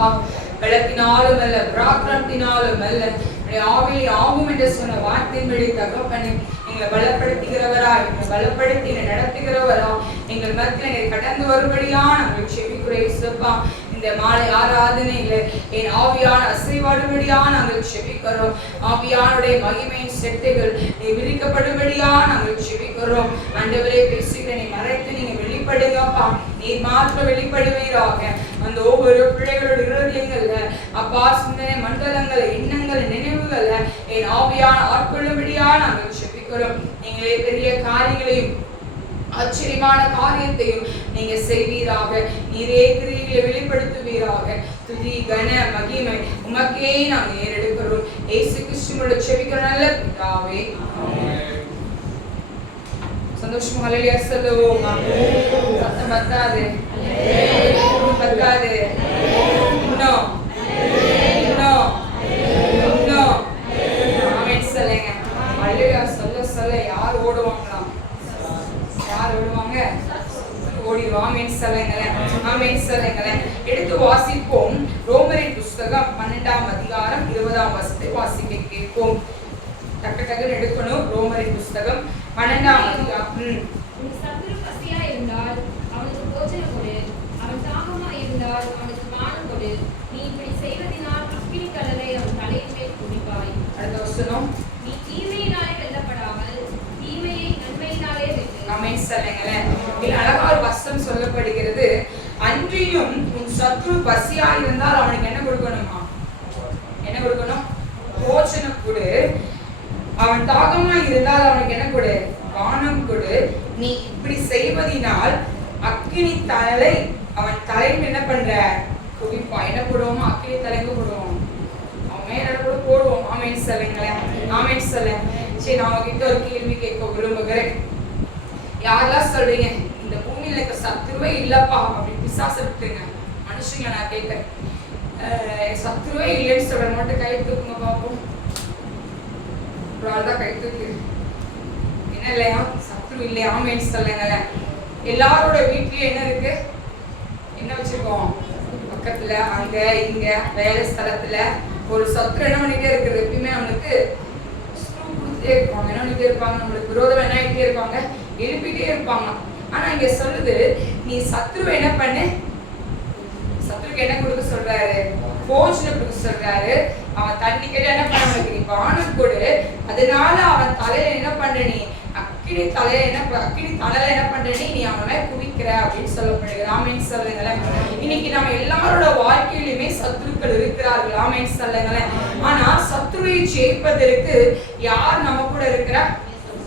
அப்பா. பலத்தினாலும் அல்ல, பராக்கிரமத்தினாலும் அல்ல, ஆவிலே ஆகும் என்று சொன்ன வார்த்தையின்படி தகப்பனே எங்களை பலப்படுத்துகிறவராய், எங்களை பலப்படுத்தி நடத்துகிறவரா, எங்கள் மத்தியில் கடந்து வரும்படியா நாங்கள் செபிக்கிறோம் இயேசுப்பா. இந்த மாலை ஆராதனையில என் ஆவியான அசைவாடும்படியா நாங்கள் செபிக்கிறோம். ஆவியானுடைய மகிமையின் செட்டைகள் விரிக்கப்படும்படியா நாங்கள் செபிக்கிறோம். ஆண்டவரே பேசுகிற நீ மறைத்து நீங்க வெளிப்படுங்கப்பா. நீர் மாத்திரம் வெளிப்படுவீராக. அந்த ஒவ்வொரு பிள்ளைகளோட இருதயங்கள்ல அப்பா சிந்தனை மண்டலங்கள், எண்ணங்கள், நினைவுகள் என் ஆவியான ஆட்கொள்ளும்படியா நாங்கள் செபிக்கிறோம். நீங்களே பெரிய காரியங்களையும் ஆச்சரியமான காரியத்தையும் நீங்க செய்வீராக. நீரே கிரியைகளை வெளிப்படுத்துவீராக. துதி கன மகிமை உமக்கே நாங்கள் ஏறெடுக்கிறோம். இயேசு கிறிஸ்துவோட செபிக்கிற நல்ல பிதாவே. சந்தோஷமா ஹல்லேலூயா சொல்லுவோம். சத்தம் பத்தாது, பத்தாது. இன்னும் ஆமென் சொல்லுங்க. ஹல்லேலூயா சொல்ல சொல்ல யார் ஓடுவாங்களாம்? யார் ஓடுவாங்க? ஓடிடுவோம். ஆமென் சொல்லுங்களேன், ஆமென் சொல்லுங்களேன். எடுத்து வாசிப்போம். ரோமரின் புஸ்தகம் 12ஆம் அதிகாரம் 20ஆம் வசனத்தை வாசிக்க கேட்போம். டக்கு டக்குன்னு எடுக்கணும். ரோமரின் புஸ்தகம் 12ஆம் அதிகாரம். உன் சத்துரு பசியா இருந்தால் அவனுக்கு போஜனம் கொடு, அவன் தாகமா இருந்தால் அவனுக்கு பானம் கொடு. நீ இப்படி செய்வதினால் அக்கினி கடலை அவன் தலையின் மேல் குடிப்பாய். அடுத்த வசனம். நீ தீமையினாலே வெல்லப்படாமல் தீமையை நன்மையினாலே வெல்லு. ஆமென் சொல்லுங்களேன். இது அழகா ஒரு வசனம் சொல்லப்படுகிறது. அன்றியும் உன் சத்துரு பசியா இருந்தால் அவனுக்கு என்ன கொடுக்கணுமா? என்ன கொடுக்கணும்? போஜனம் கொடு. அவன் தாகமா இருந்தால் அவனுக்கு என்ன கொடு? பானம் கொடு. நீ இப்படி செய்வதினால் அக்கினி தலை அவன் தலையில் என்ன பண்ற? குவிப்பா. என்ன போடுவோமா? அக்கினி தலைக்கு போடுவோம். அவன் மேல கூட போடுவோம். ஆமென் சொல்லுங்களேன், ஆமென் சொல்லுங்க. சரி, நான் உங்ககிட்ட ஒரு கேள்வி கேட்க விரும்புகிறேன். யாரெல்லாம் சொல்றீங்க இந்த பூமியில இருக்க சத்துருவே இல்லப்பா அப்படி பிசாசு விட்டுங்க? மனுஷங்களை நான் கேட்கிறேன். சத்துருவே இல்லைன்னு சொல்ற மட்டும் கை தூக்குங்க பார்ப்போம். தான் கை தூக்கு. என்ன இல்லையா? சத்துரு இல்லையா? ஆமென் சொல்லுங்களேன். எல்லாரோட வீட்லயும் என்ன இருக்கு? என்ன வச்சிருக்கோம்? பக்கத்துல, அங்க இங்க வேலை ஸ்தலத்துல ஒரு சத்துரு என்ன பண்ணிட்டே இருக்குது? எப்பயுமே நம்மளுக்கு கொடுத்துட்டே இருப்பாங்க. என்ன பண்ணிட்டே இருப்பாங்க? நம்மளுக்கு விரோதம் என்ன ஆகிட்டே இருப்பாங்க? எழுப்பிட்டே இருப்பாங்க. ஆனா இங்க சொல்லுது, நீ சத்துருவை என்ன பண்ணு? சத்துருக்கு என்ன கொடுக்க சொல்றாரு? போஜனம் கொடுக்க சொல்றாரு. அவன் தண்ணி கேட்டு என்ன பண்ண உனக்கு? நீ பானம் கொடு. அதனால அவன் தலையில என்ன பண்ற? நீ அக்கினி தலையில என்ன பண்ற? நீ அவன் மேல குவிக்கிற அப்படின்னு சொல்லப்படுகிறது. ஆமென் சொல்லுங்களேன். இன்னைக்கு நம்ம எல்லாரோட வாழ்க்கையிலுமே சத்துருக்கள் இருக்கிறார்கள். ஆமென் சொல்லுங்களேன். ஆனா சத்துருவை ஜெயிப்பதற்கு யார் நம்ம கூட இருக்கிறா?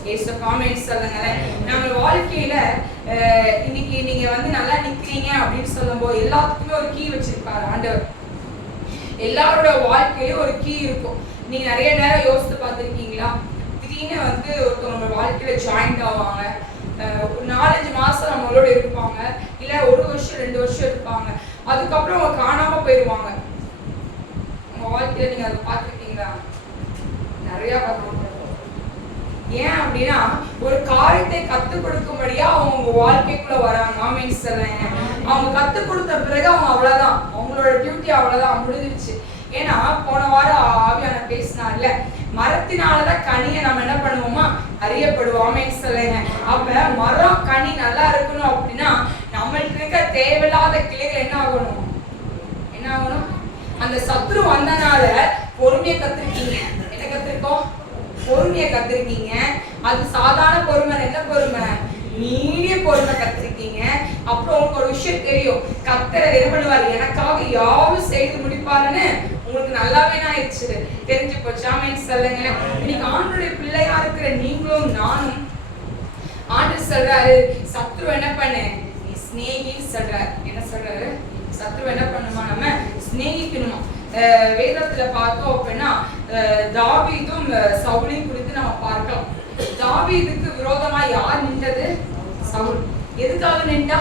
இயேசு. ஆமென் சொல்லுங்களேன். நம்ம வாழ்க்கையில இன்னைக்கு நீங்க நல்லா நிக்கிறீங்க அப்படின்னு சொல்லும்போது எல்லாத்துக்குமே ஒரு கீ வச்சிருப்பாரு ஆண்டவர். எல்லாரோட வாழ்க்கையிலும் ஒரு கீ இருக்கும். நீங்க நிறைய நேரம் யோசித்து பார்த்துருக்கீங்களா? திடீர்னு ஒருத்தவங்க வாழ்க்கையில ஜாயிண்ட் ஆவாங்க. 4-5 மாசம் நம்மளோட இருப்பாங்க, இல்ல 1 வருஷம் 2 வருஷம் இருப்பாங்க. அதுக்கப்புறம் அவங்க காணாம போயிடுவாங்க. உங்க வாழ்க்கையில நீங்க அதை பார்த்துருக்கீங்களா? நிறைய பார்க்கணும். ஏன் அப்படின்னா ஒரு காரியத்தை கத்துக் கொடுக்கும்படியா அவங்க வாழ்க்கைக்குள்ள வராங்க. ஆமென் சொல்லுங்க. அவங்க கத்துக் கொடுத்த பிறகு அவங்க அவ்வளவுதான், அவங்களோட டியூட்டி அவ்வளவுதான், முடிஞ்சிருச்சு. ஏன்னா போன வாரம் ஆவியான பேசினார்ல, மரத்தினாலதான் கனியை நம்ம என்ன பண்ணுவோமா? அறியப்படுவோம். ஆமென் சொல்லுங்க. அப்ப மரம் கனி நல்லா இருக்கணும் அப்படின்னா நம்மளுக்கு இருக்க தேவையில்லாத கிளைகள் என்ன ஆகணும்? என்ன ஆகணும்? அந்த சத்துரு வந்தனால பொறுமையை கத்துருக்கீங்க. என்ன கத்துருக்கோம்? பொறுமையை கத்திருக்கீங்க. அது சாதாரண பொறுமை, என்ன பொறுமை? நீடிய பொறுமை கத்திருக்கீங்க. அப்புறம் உங்களுக்கு ஒரு விஷயம் தெரியும், கர்த்தர் என்ன பண்ணுவாரு? எனக்காக யாவும் செய்து முடிப்பாருன்னு உங்களுக்கு நல்லாவே ஆயிடுச்சு, தெரிஞ்சு போச்சு. ஆமென் சொல்லுங்க. இன்னைக்கு ஆண்டவருடைய பிள்ளையா இருக்கிற நீங்களும் நானும் ஆண்டவர் சொல்றாரு, சத்ரு என்ன பண்ணு? நீ ஸ்நேகின்னு சொல்றாரு. என்ன சொல்றாரு? சத்ரு என்ன பண்ணுமா? நம்ம ஸ்நேகிக்கணுமா. வேதத்துல பார்த்தோம் அப்படின்னா தாவீதும் சவுலையும் குறித்து நம்ம பார்க்கலாம். தாவீதுக்கு விரோதமா யார் நின்றது? சவுல். எதுக்காக நின்றா?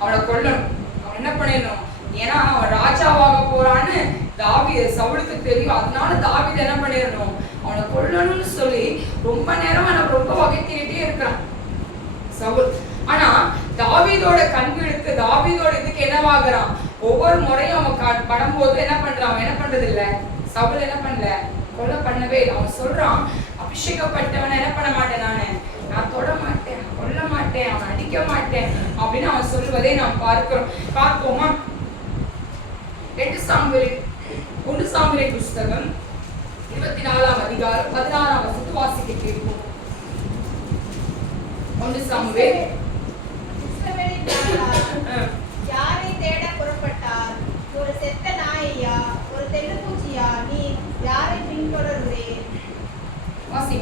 அவனை கொல்லணும். அவன் என்ன பண்ணிடணும்? ஏன்னா அவன் ராஜாவாக போறான்னு சவுலுக்கு தெரியும். அதனால தாவீது என்ன பண்ணிடணும்? அவனை கொல்லணும்னு சொல்லி ரொம்ப நேரம் எனக்கு ரொம்ப வகைத்திட்டே இருக்கிறான் சவுல். ஆனா தாவீதோட கண்களுக்கு, தாவீதோட இதுக்கு என்னவாகிறான்? ஒவ்வொரு முறையும் அவன் படும்போது என்ன பண்றான்? அவன் என்ன பண்றது இல்ல, சவுல் என்ன பண்ணல, கொலை பண்ணவே இல்லை. அவன் சொல்றான், அபிஷேகப்பட்டவனை என்ன பண்ண மாட்டேன், நான் தொட மாட்டேன், கொல்ல மாட்டேன், அவன் அடிக்க மாட்டேன் அப்படின்னு அவன் சொல்லுவதை நாம் பார்ப்போமா? 1 சாமுவேல் புஸ்தகம் 24ஆம் அதிகாரம் 16ஆம் வசனத்தை வாசிக்க கேட்போம். 1 சாமுவேல். யாரை தேட புறப்பட்டார்? ஒரு செத்த நாயையா, ஒரு தெள்ளுப்பூச்சியா? நீ யாரை பின்தொடர்கிறேன்? வாசி.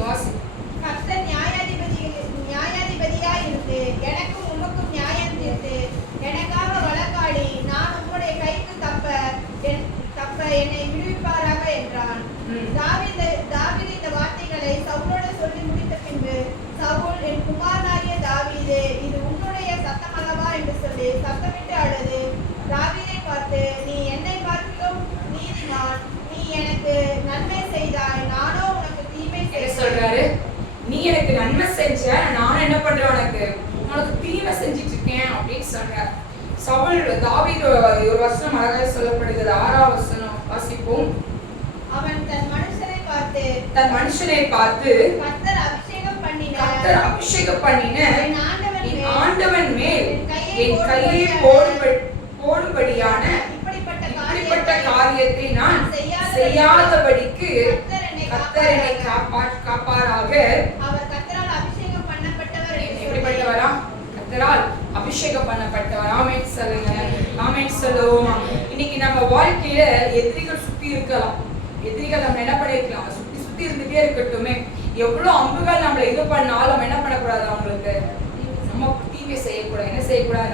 கர்த்தர் நியாயாதிபதியா இருந்து எனக்கும் உமக்கும் நியாயம் தீர்த்து எனக்காக வழக்காடி நான் உம்முடைய கைக்கு தப்ப என்னை விடுவிப்பாராக என்றான். தாவீது இந்த வார்த்தைகளை சவுலோடு சொல்லி முடித்த பின்பு சவுல், என் குமாரனாகிய தாவீது, இது உன்னுடைய சத்தம் அல்லவா என்று சொல்லி சத்தமிட்டு அழுது தாவீதை பார்த்து, நீ என்னை பார்க்கிலும் நீதிமான், நீ எனக்கு நன்மை செய்தாய், நானோ உனக்கு தீமை சொல்றாரு. நீ எனக்கு நன்மை செஞ்ச, நானும் என்ன பண்றேன், உனக்கு தீமை செஞ்சிட்டு இருக்கேன் அப்படின்னு சொல்றார். சவுல் தாவீது ஒரு வசனம் அழகாக சொல்லப்படுகிறது. 6ஆம் வசனம் வாசிப்போம். அவன் தன் மனுஷனை பார்த்து கர்த்தர் அபிஷேகம் பண்ணின என் ஆண்டவன் மேல் என் கையை போடும்படியான இப்படிப்பட்ட காரியத்தை நான் செய்யாதபடிக்கு கர்த்தர் என்னை காப்பாராக. அவர் கர்த்தரால் அபிஷேகம் பண்ணப்பட்டவர். எப்படிப்பட்டவரா? கர்த்தரால் அபிஷேகம் பண்ணப்பட்டவர். ஆமென் சொல்லுங்க. ஆமென் சொல்லுவோமா? இன்னைக்கு நம்ம வாழ்க்கையில எதிரிகள் சுத்தி இருக்கலாம். எதிரிகள் நம்ம என்ன பண்ணிருக்கலாம், சுத்தி இருந்துட்டே இருக்கட்டுமே. எவ்வளவு அம்புகள் நம்மள இது பண்ணாலும் நம்ம என்ன பண்ணக்கூடாது, அவங்களுக்கு நம்ம தீமை செய்யக்கூடாது. என்ன செய்யக்கூடாது,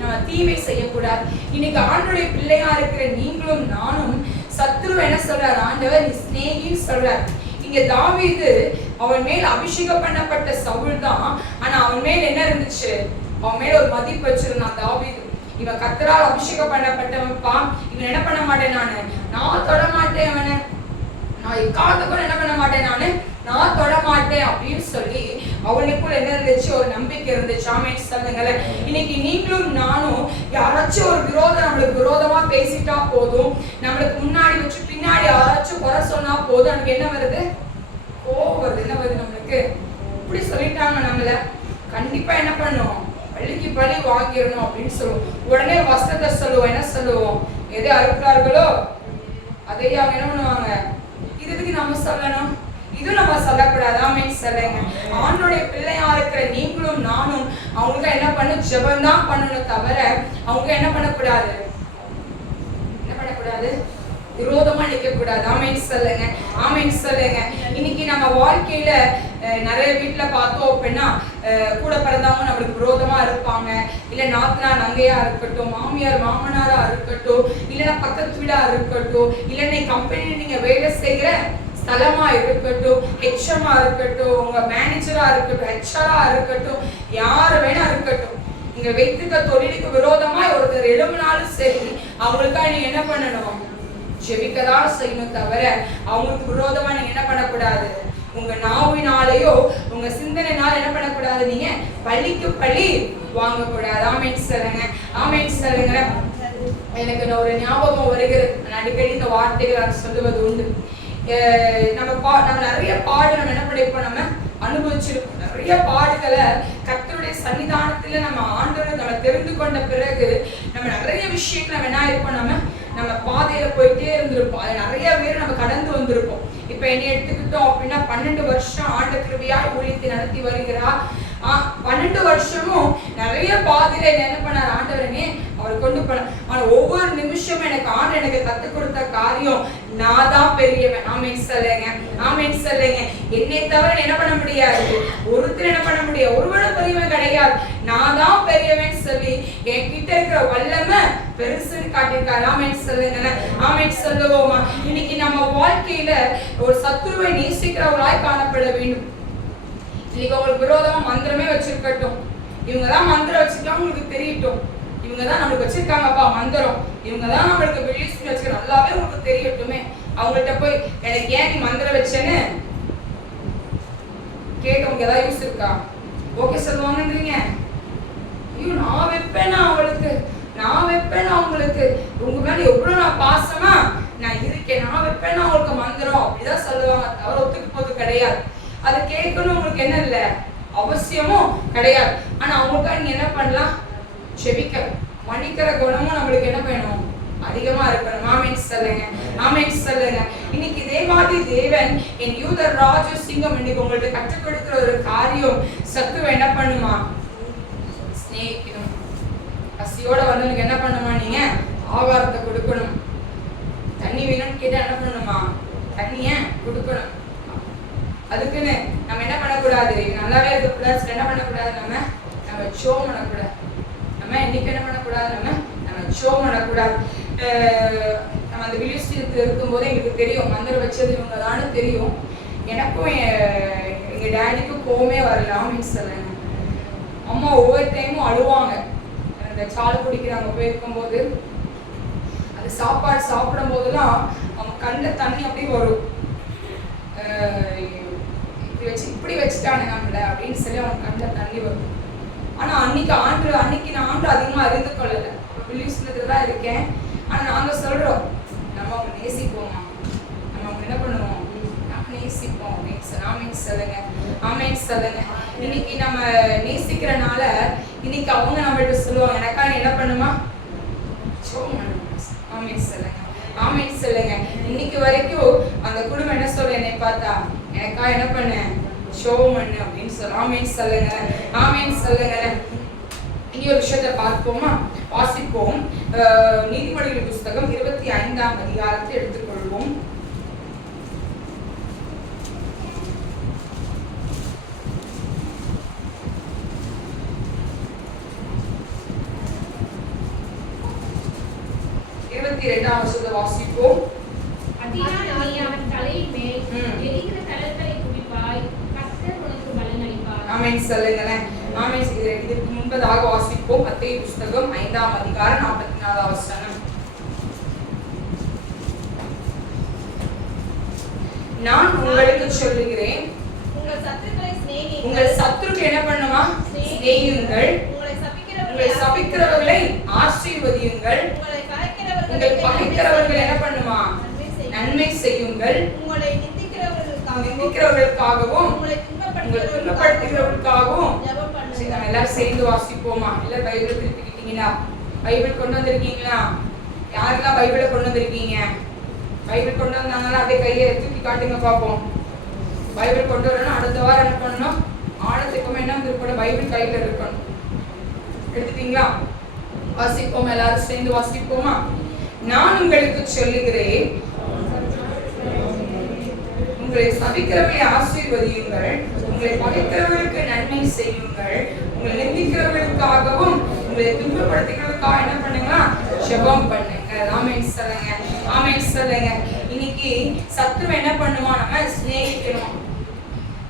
நம்ம தீமை செய்யக்கூடாது. இன்னைக்கு ஆண்டவருடைய பிள்ளையா இருக்கிற நீங்களும் நானும் சத்ரு என்ன சொல்றாரு, ஆண்டவர் நீ ஸ்நேகின்னு சொல்றாரு. இங்க தாவீது அவன் மேல் அபிஷேகம் பண்ணப்பட்ட சவுல் தான். ஆனா அவன் மேல் என்ன இருந்துச்சு, அவன் மேல ஒரு மதிப்பு வச்சிருந்தான் தாவீது. இவன் கர்த்தரால் அபிஷேகம் பண்ணப்பட்டவன்ப்பா, இவன் என்ன பண்ண மாட்டேன், நான் தொட மாட்டேன், அவனை நான் எக்காவது கூட என்ன பண்ண மாட்டேன், நான் தொட மாட்டேன் அப்படின்னு சொல்லி அவனுக்குள்ள என்ன இருந்துச்சு, ஒரு நம்பிக்கை இருந்துச்சு. ஆமென் சொல்லுங்களேன். இன்னைக்கு நீங்களும் நானும் யாராச்சும் ஒரு நம்மளுக்கு விரோதமா பேசிட்டா போதும், நம்மளுக்கு முன்னாடி வச்சு பின்னாடி யாராச்சும் குறை சொன்னா போதும், நமக்கு என்ன வருது, கோவம் வருது. என்ன வருது நம்மளுக்கு, இப்படி சொல்லிட்டாங்க நம்மள, கண்டிப்பா என்ன பண்ணும், பள்ளிக்கு பழி வாங்கிடணும் அப்படின்னு சொல்லுவோம். உடனே வசனத்தை சொல்லுவோம். என்ன சொல்லுவோம், எதை அறுக்கிறார்களோ அதையே அவங்க என்ன பண்ணுவாங்க, இதுக்கு நம்ம சொல்லணும், இது நம்ம சொல்லக்கூடாது. ஆமென் சொல்லுங்க. ஆண்டவருடைய பிள்ளையா இருக்கிற நீங்களும் நானும் அவங்க என்ன பண்ணணும், ஜெபம் தான் பண்ணணும் தவிர அவங்க என்ன பண்ணக்கூடாது, விரோதமா நிக்க கூடாது. ஆமென் சொல்லுங்க. ஆமென் சொல்லுங்க. இன்னைக்கு நம்ம வாழ்க்கையில நிறைய வீட்டுல பார்த்தோம் அப்படின்னா கூட பிறந்தவங்க நம்மளுக்கு விரோதமா இருப்பாங்க. இல்ல நாத்தனார் நங்கையா இருக்கட்டும், மாமியார் மாமனாரா இருக்கட்டும், இல்லைன்னா பக்கத்து வீடா இருக்கட்டும், இல்லைன்னா கம்பெனியில நீங்க வேலை செய்கிற ஸ்தலமா இருக்கட்டும், ஹெச்எம்மா இருக்கட்டும், உங்க மேனேஜரா இருக்கட்டும், ஹெச்ஆரா இருக்கட்டும், யாரு வேணா இருக்கட்டும், நீங்க வைத்திருக்க தொழிலுக்கு விரோதமா ஒருத்தர் எழும்பினாலும் சரி, அவங்களுக்கா நீங்க என்ன பண்ணணும், ஜெபிக்கதான் செய்யணும் தவிர அவங்களுக்கு விரோதமா நீங்க என்ன பண்ணக்கூடாது, உங்க நாவினாலேயோ உங்க சிந்தனைனால என்ன பண்ணக்கூடாது, நீங்க பள்ளிக்கு பள்ளி வாங்கக்கூடாது. ஆமென் சொல்லுங்க. ஆமென் சொல்லுங்க. எனக்கு ஒரு ஞாபகம் வருகிறது, அடிக்கடி இந்த வார்த்தைகளை சொல்லுவது உண்டு. நம்ம நிறைய பாடு நம்ம என்ன பண்ணிருப்போம், நம்ம அனுபவிச்சிருப்போம். நிறைய பாடுகளை கர்த்தருடைய சன்னிதானத்துல நம்ம ஆண்டவரை நம்ம தெரிந்து கொண்ட பிறகு நம்ம நிறைய விஷயங்களை நம்ம என்ன இருப்போம், நம்ம பாதையில போயிட்டே இருந்திருப்போம். அது நிறைய பேர் நம்ம கடந்து வந்திருப்போம். இப்ப என்ன எடுத்துக்கிட்டோம் அப்படின்னா 12 வருஷம் ஆண்ட கிருபையாய் ஊழியத்தை நடத்தி வருகிறார். 12 வருஷமும் நிறைய பாதையில என்ன பண்ணார் ஆண்டவரனே அவர் கொண்டு போனார். ஆனா ஒவ்வொரு நிமிஷமும் எனக்கு கத்துக் கொடுத்த காரியம், நான் தான் பெரியவன். ஆமென் சொல்லுங்க. ஆமென் சொல்லுங்க. என்னை தவிர என்ன பண்ண முடியாது, ஒருத்தர் என்ன பண்ண முடியாது, ஒருவனும் பெரியவன் கிடையாது, நான் தான் பெரியவன் சொல்லி என் கிட்ட இருக்கிற வல்லமை பெருசுன்னு காட்டியிருக்காரு. ஆமென் சொல்லுங்க. ஆமென் சொல்லுவோமா? இன்னைக்கு நம்ம வாழ்க்கையில ஒரு சத்துருவை நேசிக்கிறவர்களாய் காணப்பட வேண்டும். இன்னைக்கு உங்களுக்கு விரோதமா மந்திரமே வச்சிருக்கட்டும், இவங்கதான் மந்திரம் வச்சிருக்காங்க, உங்களுக்கு தெரியட்டும், இவங்கதான் நம்மளுக்கு வச்சிருக்காங்கப்பா மந்திரம், இவங்கதான் நம்மளுக்கு வெளியே வச்சிருக்க, நல்லாவே உங்களுக்கு தெரியட்டுமே. அவங்கள்ட்ட போய் எனக்கு ஏன் நீ மந்திரம் வச்சேன்னு கேட்டவங்க ஏதாவது யூஸ் இருக்கா? ஓகே சொல்லுவாங்கன்றீங்க. ஐயோ நான் வைப்பேனா அவளுக்கு, நான் வைப்பேன் நான் உங்களுக்கு உங்க மேல எவ்வளவு நான் பாசமா நான் இருக்கேன், நான் வைப்பேன் நான் உங்களுக்கு மந்திரம் அப்படிதான் சொல்லுவாங்க. தவிர ஒத்துக்கு போது கிடையாது. அதை கேட்கணும் உங்களுக்கு என்ன இல்லை அவசியமும் கிடையாது. ஆனா அவங்களுக்காக நீங்க என்ன பண்ணலாம், செபிக்க மன்னிக்கிற குணமும் நம்மளுக்கு என்ன வேணும் அதிகமா இருக்கணும். ஆமென் சொல்லுங்க, ஆமென் சொல்லுங்க. இன்னைக்கு இதே மாதிரி தேவன் என் யூத ராஜ சிங்கம் இன்னைக்கு உங்களுக்கு கற்றுக் கொடுக்கிற ஒரு காரியம், சத்துவ என்ன பண்ணுமா, ஸ்நேகிக்கணும். பசியோட வந்தவனுக்கு என்ன பண்ணுமா, நீங்க ஆகாரத்தை கொடுக்கணும். தண்ணி வேணும்னு கேட்டா என்ன பண்ணணுமா, தண்ணிய கொடுக்கணும். அதுக்குன்னு நம்ம என்ன பண்ணக்கூடாது, நல்லாவே இருக்கக்கூடாது, என்ன பண்ணக்கூடாது, நம்ம ஷோ பண்ணக்கூடாது. நம்ம இன்னைக்கு என்ன பண்ணக்கூடாது, நம்ம ஷோ பண்ணக்கூடாது. நம்ம அந்த வில்லியஸ்டீனத்தில் இருக்கும்போது எங்களுக்கு தெரியும் மந்திரம் வச்சது இவங்க தானே தெரியும். எனக்கும் எங்க டேடிக்கும் கோவமே வரல. ஆமீன் சொல்லுங்க. அம்மா ஒவ்வொரு டைமும் அழுவாங்க. அந்த சால் குடிக்கிறாங்க போயிருக்கும்போது அந்த சாப்பாடு சாப்பிடும் போதெல்லாம் அவங்க கண்ணில் தண்ணி அப்படி வரும். இப்படி வச்சுட்டானே நம்மள அப்படின்னு சொல்லி அவங்க கண்ணில் தண்ணி வரும். ஆனா அன்னைக்கு நான் ஆண்டு அதிகமா அறிந்து கொள்ளல. வில்லியஸ்டீனத்துல தான் இருக்கேன். ஆனா நாங்க சொல்றோம் நம்ம அவங்க நேசிப்போமா, நம்ம அவங்க என்ன பண்ணுவோம், நம்ம நேசிப்போம். ஆமென் சொல்லுங்க, ஆமென் சொல்லுங்க. இன்னைக்கு நம்ம நேசிக்கிறனால இன்னைக்கு அவங்க நம்மள்ட்ட சொல்லுவாங்க எனக்கா நீ என்ன பண்ணுமா, ஆமென் சொல்லுங்க, ஆமென் சொல்லுங்க. இன்னைக்கு வரைக்கும் அந்த குடும்பம் என்ன சொல்ல, என்னை பார்த்தா எனக்கா என்ன பண்ண, ஷோ பண்ணு அப்படின்னு சொல்ல. ஆமென் சொல்லுங்க, ஆமென் சொல்லுங்க. இனி ஒரு விஷயத்தை பார்ப்போமா, வாசிப்போம். நீதிமொழிகள் புஸ்தகம் 25ஆம் அதிகாரத்தை எடுத்துக்கொள்வோம். வாசிப்போம். அவன் தலையின் மேல் எரிகிற கடல்களை குடிப்பாய், கர்த்தர் உனக்கு பலன் அளிப்பார். ஆமென் சொல்லுங்களேன், ஆமென். இதற்கு முன்பதாக வாசிப்போம். மத்தேயு புஸ்தகம் 5ஆம் அதிகாரம் 44ஆம் வசனம். நான் உங்களுக்கு சொல்லுகிறேன், உங்கள் சத்துருக்களை என்ன பண்ணுமா, சிநேகியுங்கள். உங்களை சபிக்கிறவர்களை ஆசீர்வதியுங்கள். உங்கள் பகைக்கிறவர்களை என்ன பண்ணுமா, நன்மை செய்யுங்கள். உங்களை நிந்திக்கிறவர்களுக்காகவும் உங்களை துன்பப்படுத்துகிறவர்களுக்காகவும். நம்ம எல்லாரும் சேர்ந்து வாசிப்போமா. எல்லாரும் பைபிள் திருப்பிக்கிட்டீங்களா, பைபிள் கொண்டு வந்திருக்கீங்களா? யாரெல்லாம் பைபிளை கொண்டு வந்திருக்கீங்க? பைபிள் கொண்டு வந்தாங்கன்னா அப்படியே கையை தூக்கி காட்டுங்க பார்ப்போம். பைபிள் கொண்டு வரணும். அடுத்த வாரம் என்ன பண்ணணும், ஆழத்துக்குமே என்ன இருக்கணும், பைபிள் கையில இருக்கணும். எடுத்துட்டீங்களா? வாசிப்போம், எல்லாரும் சேர்ந்து வாசிப்போமா. நான் உங்களுக்கு சொல்லுகிறேன், உங்களை சபிக்கிறவர்களை ஆசீர்வதியுங்கள். உங்களை பகைக்கிறவர்களுக்கு நன்மை செய்யுங்கள். உங்களை நிந்திக்கிறவர்களுக்காகவும் உங்களை துன்பப்படுத்துகிறவர்களுக்காக என்ன பண்ணுங்க, ஜெபம் பண்ணுங்க. ஆமென் சொல்லுங்க, ஆமென் சொல்லுங்க. இன்னைக்கு சத்ருவை என்ன பண்ணுமா, நம்ம சிநேகிக்கணும்.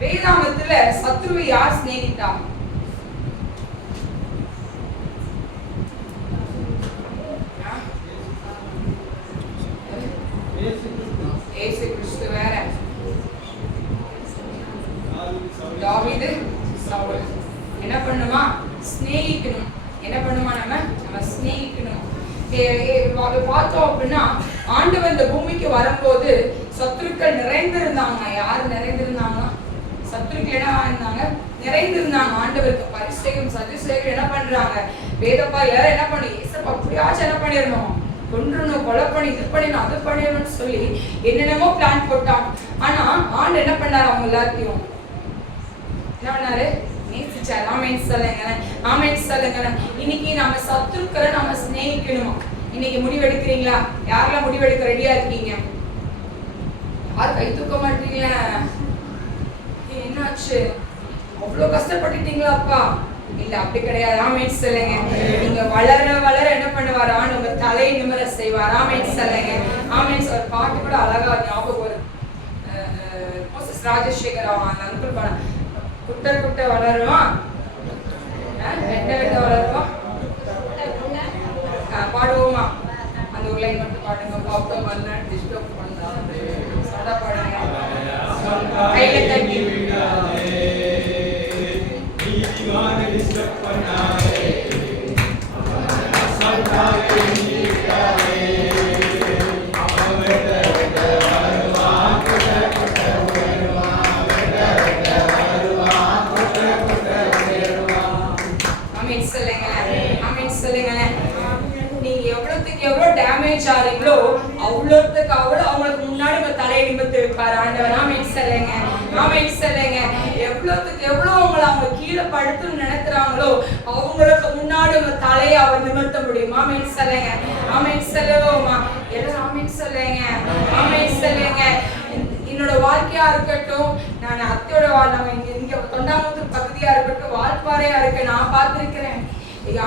வேதாகமத்துல சத்ருவை யார் சிநேகித்தா? இயேசு கிறிஸ்து வேற, தாவீது, சவுல். என்ன பண்ணுமா, சிநேகிக்கணும். என்ன பண்ணுமா, நம்ம சிநேகிக்கணும். பார்த்தோம் அப்படின்னா ஆண்டவர் இந்த பூமிக்கு வரும்போது சத்துருக்கள் நிறைந்திருந்தாங்க. யாரு நிறைந்திருந்தாங்க? சத்துருக்கள் என்ன இருந்தாங்க, நிறைந்திருந்தாங்க. ஆண்டவருக்கு பரிசேயரும் சதுசேயரும் என்ன பண்றாங்க, வேதப்பா எல்லாரும் என்ன பண்ணி, ஏசப்பா அப்படியாச்சும் என்ன பண்ணிடணும், கொன்றணும், கொலை பண்ணி, இது பண்ணிடணும், அது பண்ணிடணும்னு சொல்லி என்னென்னமோ பிளான் போட்டான். ஆனா ஆண்டு என்ன பண்ணாரு, அவங்க எல்லாத்தையும் என்ன பண்ணாரு, நேசிச்சாரு. ஆமென் சொல்லுங்க, ஆமென் சொல்லுங்க. இன்னைக்கு நம்ம சத்துருக்களை நம்ம சிநேகிக்கணும். இன்னைக்கு முடிவெடுக்கிறீங்களா? யாரெல்லாம் முடிவெடுக்க ரெடியா இருக்கீங்க? யார் கை தூக்க மாட்டீங்களா? என்னாச்சு, அவ்வளவு கஷ்டப்பட்டுட்டீங்களா அப்பா? இல்ல, அப்படி கிடையாது. ஆமென் சொல்லுங்க. நீங்க வளர வளர என்ன பண்ணுவார், உங்க தலை நிமிர செய்வார். ஆமென் சொல்லுங்க, ஆமென். ஒரு பாட்டு கூட அழகா ஞாபகம் வரும். மோசஸ் ராஜசேகர் அவங்க அனுப்பல் பண்ண, குட்ட குட்ட வளருவான், வெட்ட வெட்ட வளருவான். பாடுவோமா? அந்த ஒரு லைன் மட்டும் பாடுங்க. பாப்போம், வரல டிஸ்டர்ப் பண்ணா சடா பாடுங்க. கையில தட்டி டிஸ்டர்ப் பண்ணாதே. ஆமென் சொல்லுங்களேன். ஆமென் சொல்லுங்களேன். நீங்க எவ்வளவுக்கு எவ்வளவு டேமேஜ் ஆறீங்களோ அவ்வளவுக்கு அவ்வளவு அவங்களுக்கு முன்னாடி உங்க தலையை நிமிர்த்தி வைப்பாரு ஆண்டவர். ஆமென் சொல்லுங்க. ஆமென் சொல்லுங்க. எவ்வளவுக்கு எவ்வளவு அவங்க கீழே படுத்துன்னு நினைக்கிறாங்களோ அவங்களுக்கு முன்னாடி உங்க தலையை அவர் நிமிர்த்த முடியும். ஆமென் சொல்லுங்க. ஆமென் சொல்லுவோமா எல்லாரும் ஆமென் சொல்லுங்க. ஆமென் சொல்லுங்க. என்னோட வாழ்க்கையா இருக்கட்டும், நான் அத்தையோட நம்ம இங்க தொண்டாமுத்தூர் பகுதியா இருக்கட்டும், வால்பாறையா இருக்கு, நான் பார்த்திருக்கிறேன்.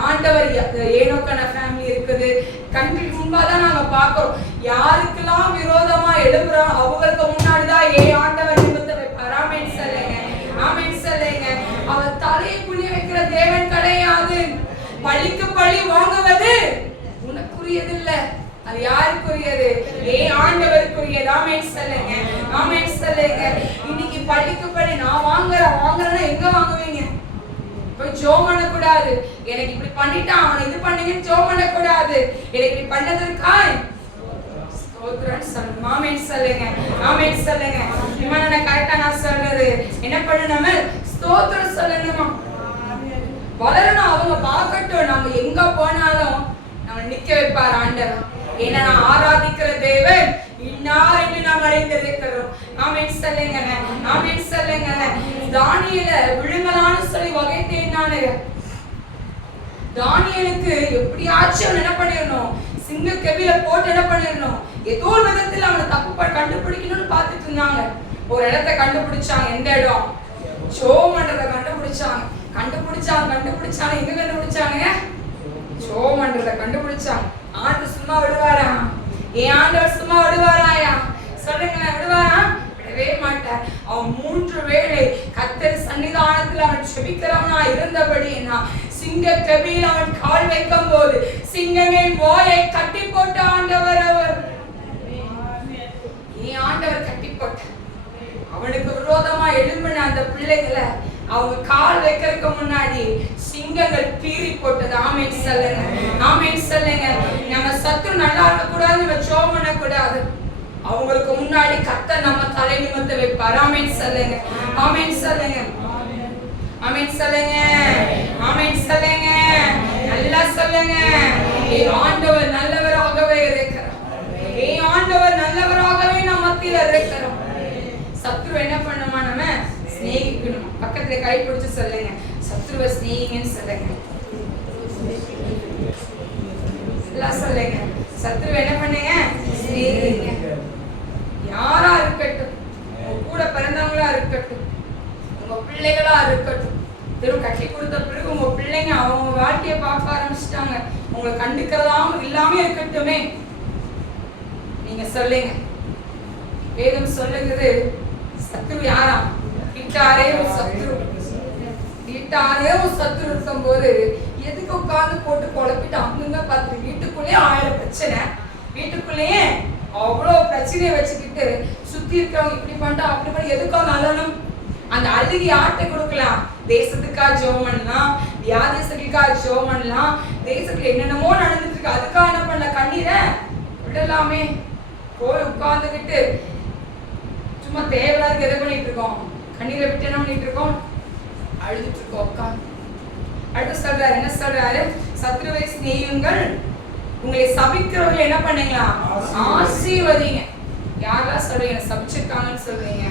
ஆண்டவர் ஏனோக்கான ஃபேமிலி இருக்குது, கண்களுக்கு முன்பாதான் நாங்க பாக்குறோம். யாருக்கெல்லாம் விரோதமா எழுப்புறோம் அவங்களுக்கு முன்னாடிதான் ஆண்டவர் நிமிர்த்த வைப்பார். ஆமென் சொல்லுங்க. ஆமென் சொல்லுங்க. அவர் தலையை குனிய வைக்கிற தேவன் கிடையாது. பழிக்கு பழி வாங்குவது உனக்குரியதில்ல, அது யாருக்குரியது? ஆண்டவருக்குரியது. ஆமென் சொல்லுங்க. ஆமென் சொல்லுங்க. இன்னைக்கு பழிக்கு பழி நான் வாங்குறேன்னா எங்க வாங்குவீங்க? போய் ஜோம் பண்ணக்கூடாது. எனக்கு இப்படி பண்ணிட்டான் அவனை இது பண்ணீங்கன்னு ஜோம் பண்ணக்கூடாது. எனக்கு இப்படி பண்ணதற்காய் ஸ்தோத்திரம் சொல்லணும். ஆமென் சொல்லுங்க. ஆமென் சொல்லுங்க. இவனை கரெக்டா நான் சொல்றது என்ன பண்ணணும்? ஸ்தோத்திரம் சொல்லணுமா? வளரணும். அவங்க பார்க்கட்டும். நம்ம எங்க போனாலும் நம்ம நிக்க வைப்பார் ஆண்டவர். ஏன்னா நான் ஆராதிக்கிற தேவன் இன்னார் என்று நாம் அறிந்திருக்கிறோம். ஆமென் சொல்லுங்க. ஆமென் சொல்லுங்க. தானியேல விழுங்கலான்னு சொல்லி வகை தேடினானே, தானியேலுக்கு எப்படியாச்சும் என்ன பண்ணிடணும், சிங்க கெபில போட்டு என்ன பண்ணிடணும், ஏதோ ஒரு விதத்துல அவனை தப்பு கண்டுபிடிக்கணும்னு பார்த்துட்டு இருந்தாங்க. ஒரு இடத்தை கண்டுபிடிச்சாங்க. எந்த இடம்? சோமன்றதை கண்டுபிடிச்சாங்க. எங்க கண்டுபிடிச்சாங்க? சோமன்றதை கண்டுபிடிச்சாங்க. ஆண்டு சும்மா விடுவாரா? ஆண்டவர் சும்மா விடுவாராயா? சொல்லுங்க, விடுவாரா? விடவே மாட்டார். அவன் 3 வேளை கர்த்தர் சன்னிதானத்தில் அவன் செபிக்கிறவனா இருந்தபடினா சிங்க கெபியில் அவன் கால் வைக்கும் போது சிங்கங்களின் வாயை கட்டி போட்ட ஆண்டவர் அவர். ஆண்டவர் கட்டி போட்ட அவனுக்கு விரோதமா எழும்பின அந்த பிள்ளைகளை அவங்க கால் வைக்கிறதுக்கு முன்னாடி சிங்கங்கள் பீறி போட்டது. ஆமென் சொல்லுங்க. ஆமென் சொல்லுங்க. நம்ம சத்துரு நல்லா இருக்க கூடாது, நம்ம ஜெபம் பண்ண கூடாது. அவங்களுக்கு முன்னாடி கர்த்தர் நம்ம தலை நிமிர்த்த வைப்பார். ஆமென் சொல்லுங்க. ஆமென் சொல்லுங்க. ஆமென் சொல்லுங்க. ஆமென் சொல்லுங்க. நல்லா சொல்லுங்க. ஆண்டவர் நல்லவராகவே இருக்கிறார். ஆண்டவர் நல்லவராகவே நம்ம மத்தியில இருக்கிறோம். சத்துரு என்ன பண்ணுமா? நம்ம ஸ்நேகிக்கணும். பக்கத்துல கை பிடிச்சு சொல்லுங்க, சத்துருவை ஸ்நேகிங்கன்னு சொல்லுங்க. எல்லாம் சொல்லுங்க, சத்துருவை என்ன பண்ணுங்க? ஸ்நேகிங்க. யாரா இருக்கட்டும், உங்க கூட பிறந்தவங்களா இருக்கட்டும், உங்க பிள்ளைகளா இருக்கட்டும், வெறும் கட்டி கொடுத்த பிறகு உங்க பிள்ளைங்க அவங்க வாழ்க்கையை பார்க்க ஆரம்பிச்சிட்டாங்க, உங்களை கண்டுக்கிறதாம இல்லாம இருக்கட்டுமே, நீங்க சொல்லுங்க. வேதம் சொல்லுகிறது, சத்துரு யாரா? வீட்டாரே ஒரு சத்துரு. வீட்டாரே ஒரு சத்துரு இருக்கும் போது எதுக்கு உட்கார்ந்து போட்டு குழப்பிட்டு அங்கங்க பார்த்து வீட்டுக்குள்ளேயே 1000 பிரச்சனை, வீட்டுக்குள்ளேயே அவ்வளோ பிரச்சனையை வச்சுக்கிட்டு சுத்தி இருக்கிறவங்க இப்படி பண்ணிட்டா அப்படி பண்ணி எதுக்கோ நலனும். அந்த அழுகி யார்கிட்ட கொடுக்கலாம்? தேசத்துக்கா ஜெபம் பண்ணலாம், வியாதிகளுக்கா ஜெபம் பண்ணலாம், தேசத்துல என்னென்னமோ நடந்துட்டு இருக்கு அதுக்காக என்ன பண்ணல? கண்ணீரை விடலாமே. போய் உட்கார்ந்துக்கிட்டு சும்மா தேவையில்லாத எதை பண்ணிட்டு இருக்கோம்? கண்ணீரை விட்டு என்ன பண்ணிட்டு இருக்கோம்? அழுதுட்டு இருக்கோம் உட்காந்து. அடுத்து சொல்றாரு, என்ன சொல்றாரு? சத்ருவை சிநேகியுங்கள், உங்களை சபிக்கிறவர்கள் என்ன பண்ணுங்களா? ஆசீர்வதிங்க. யாரெல்லாம் சொல்றீங்க சபிச்சிருக்காங்கன்னு சொல்றீங்க?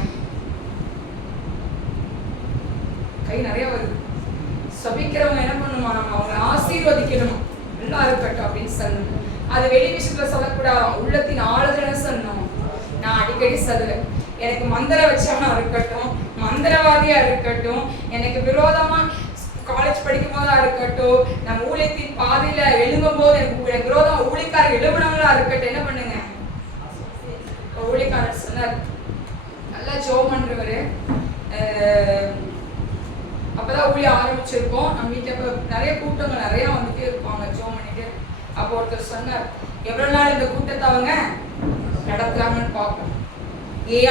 கை நிறைய வருது. சபிக்கிறவங்க என்ன பண்ணுமா? நம்ம அவங்களை ஆசீர்வதிக்கணும், நல்லா இருக்கட்டும் அப்படின்னு சொல்லணும். அது வெளி விஷயத்துல சொல்லக்கூடாது, உள்ளத்தின் ஆளுதல சொல்லணும். நான் அடிக்கடி சொல்லுவேன், எனக்கு மந்திர வச்சவனா இருக்கட்டும், மந்திரவாதியா இருக்கட்டும், எனக்கு விரோதமா காலேஜ் படிக்கும் போதா இருக்கட்டும், நம்ம ஊழியத்தின் பாதையில எழும்பும் போது எனக்கு விரோதமா ஊழியக்காரர் எழுப்பினவங்களா இருக்கட்டும், என்ன பண்ணுங்க? ஊழியக்காரர் சொன்னார், நல்லா ஜெபம் பண்றவரு. அப்பதான் ஊழிய ஆரம்பிச்சிருக்கோம். நம்ம வீட்டுல இப்ப நிறைய கூட்டங்கள் நிறைய வந்துட்டே இருப்பாங்க ஜெபம் பண்ணிட்டு. அப்போ ஒருத்தர் சொன்னார், எவ்வளவு நாள் இந்த கூட்டத்தை அவங்க நடத்துறாங்கன்னு பார்ப்போம்.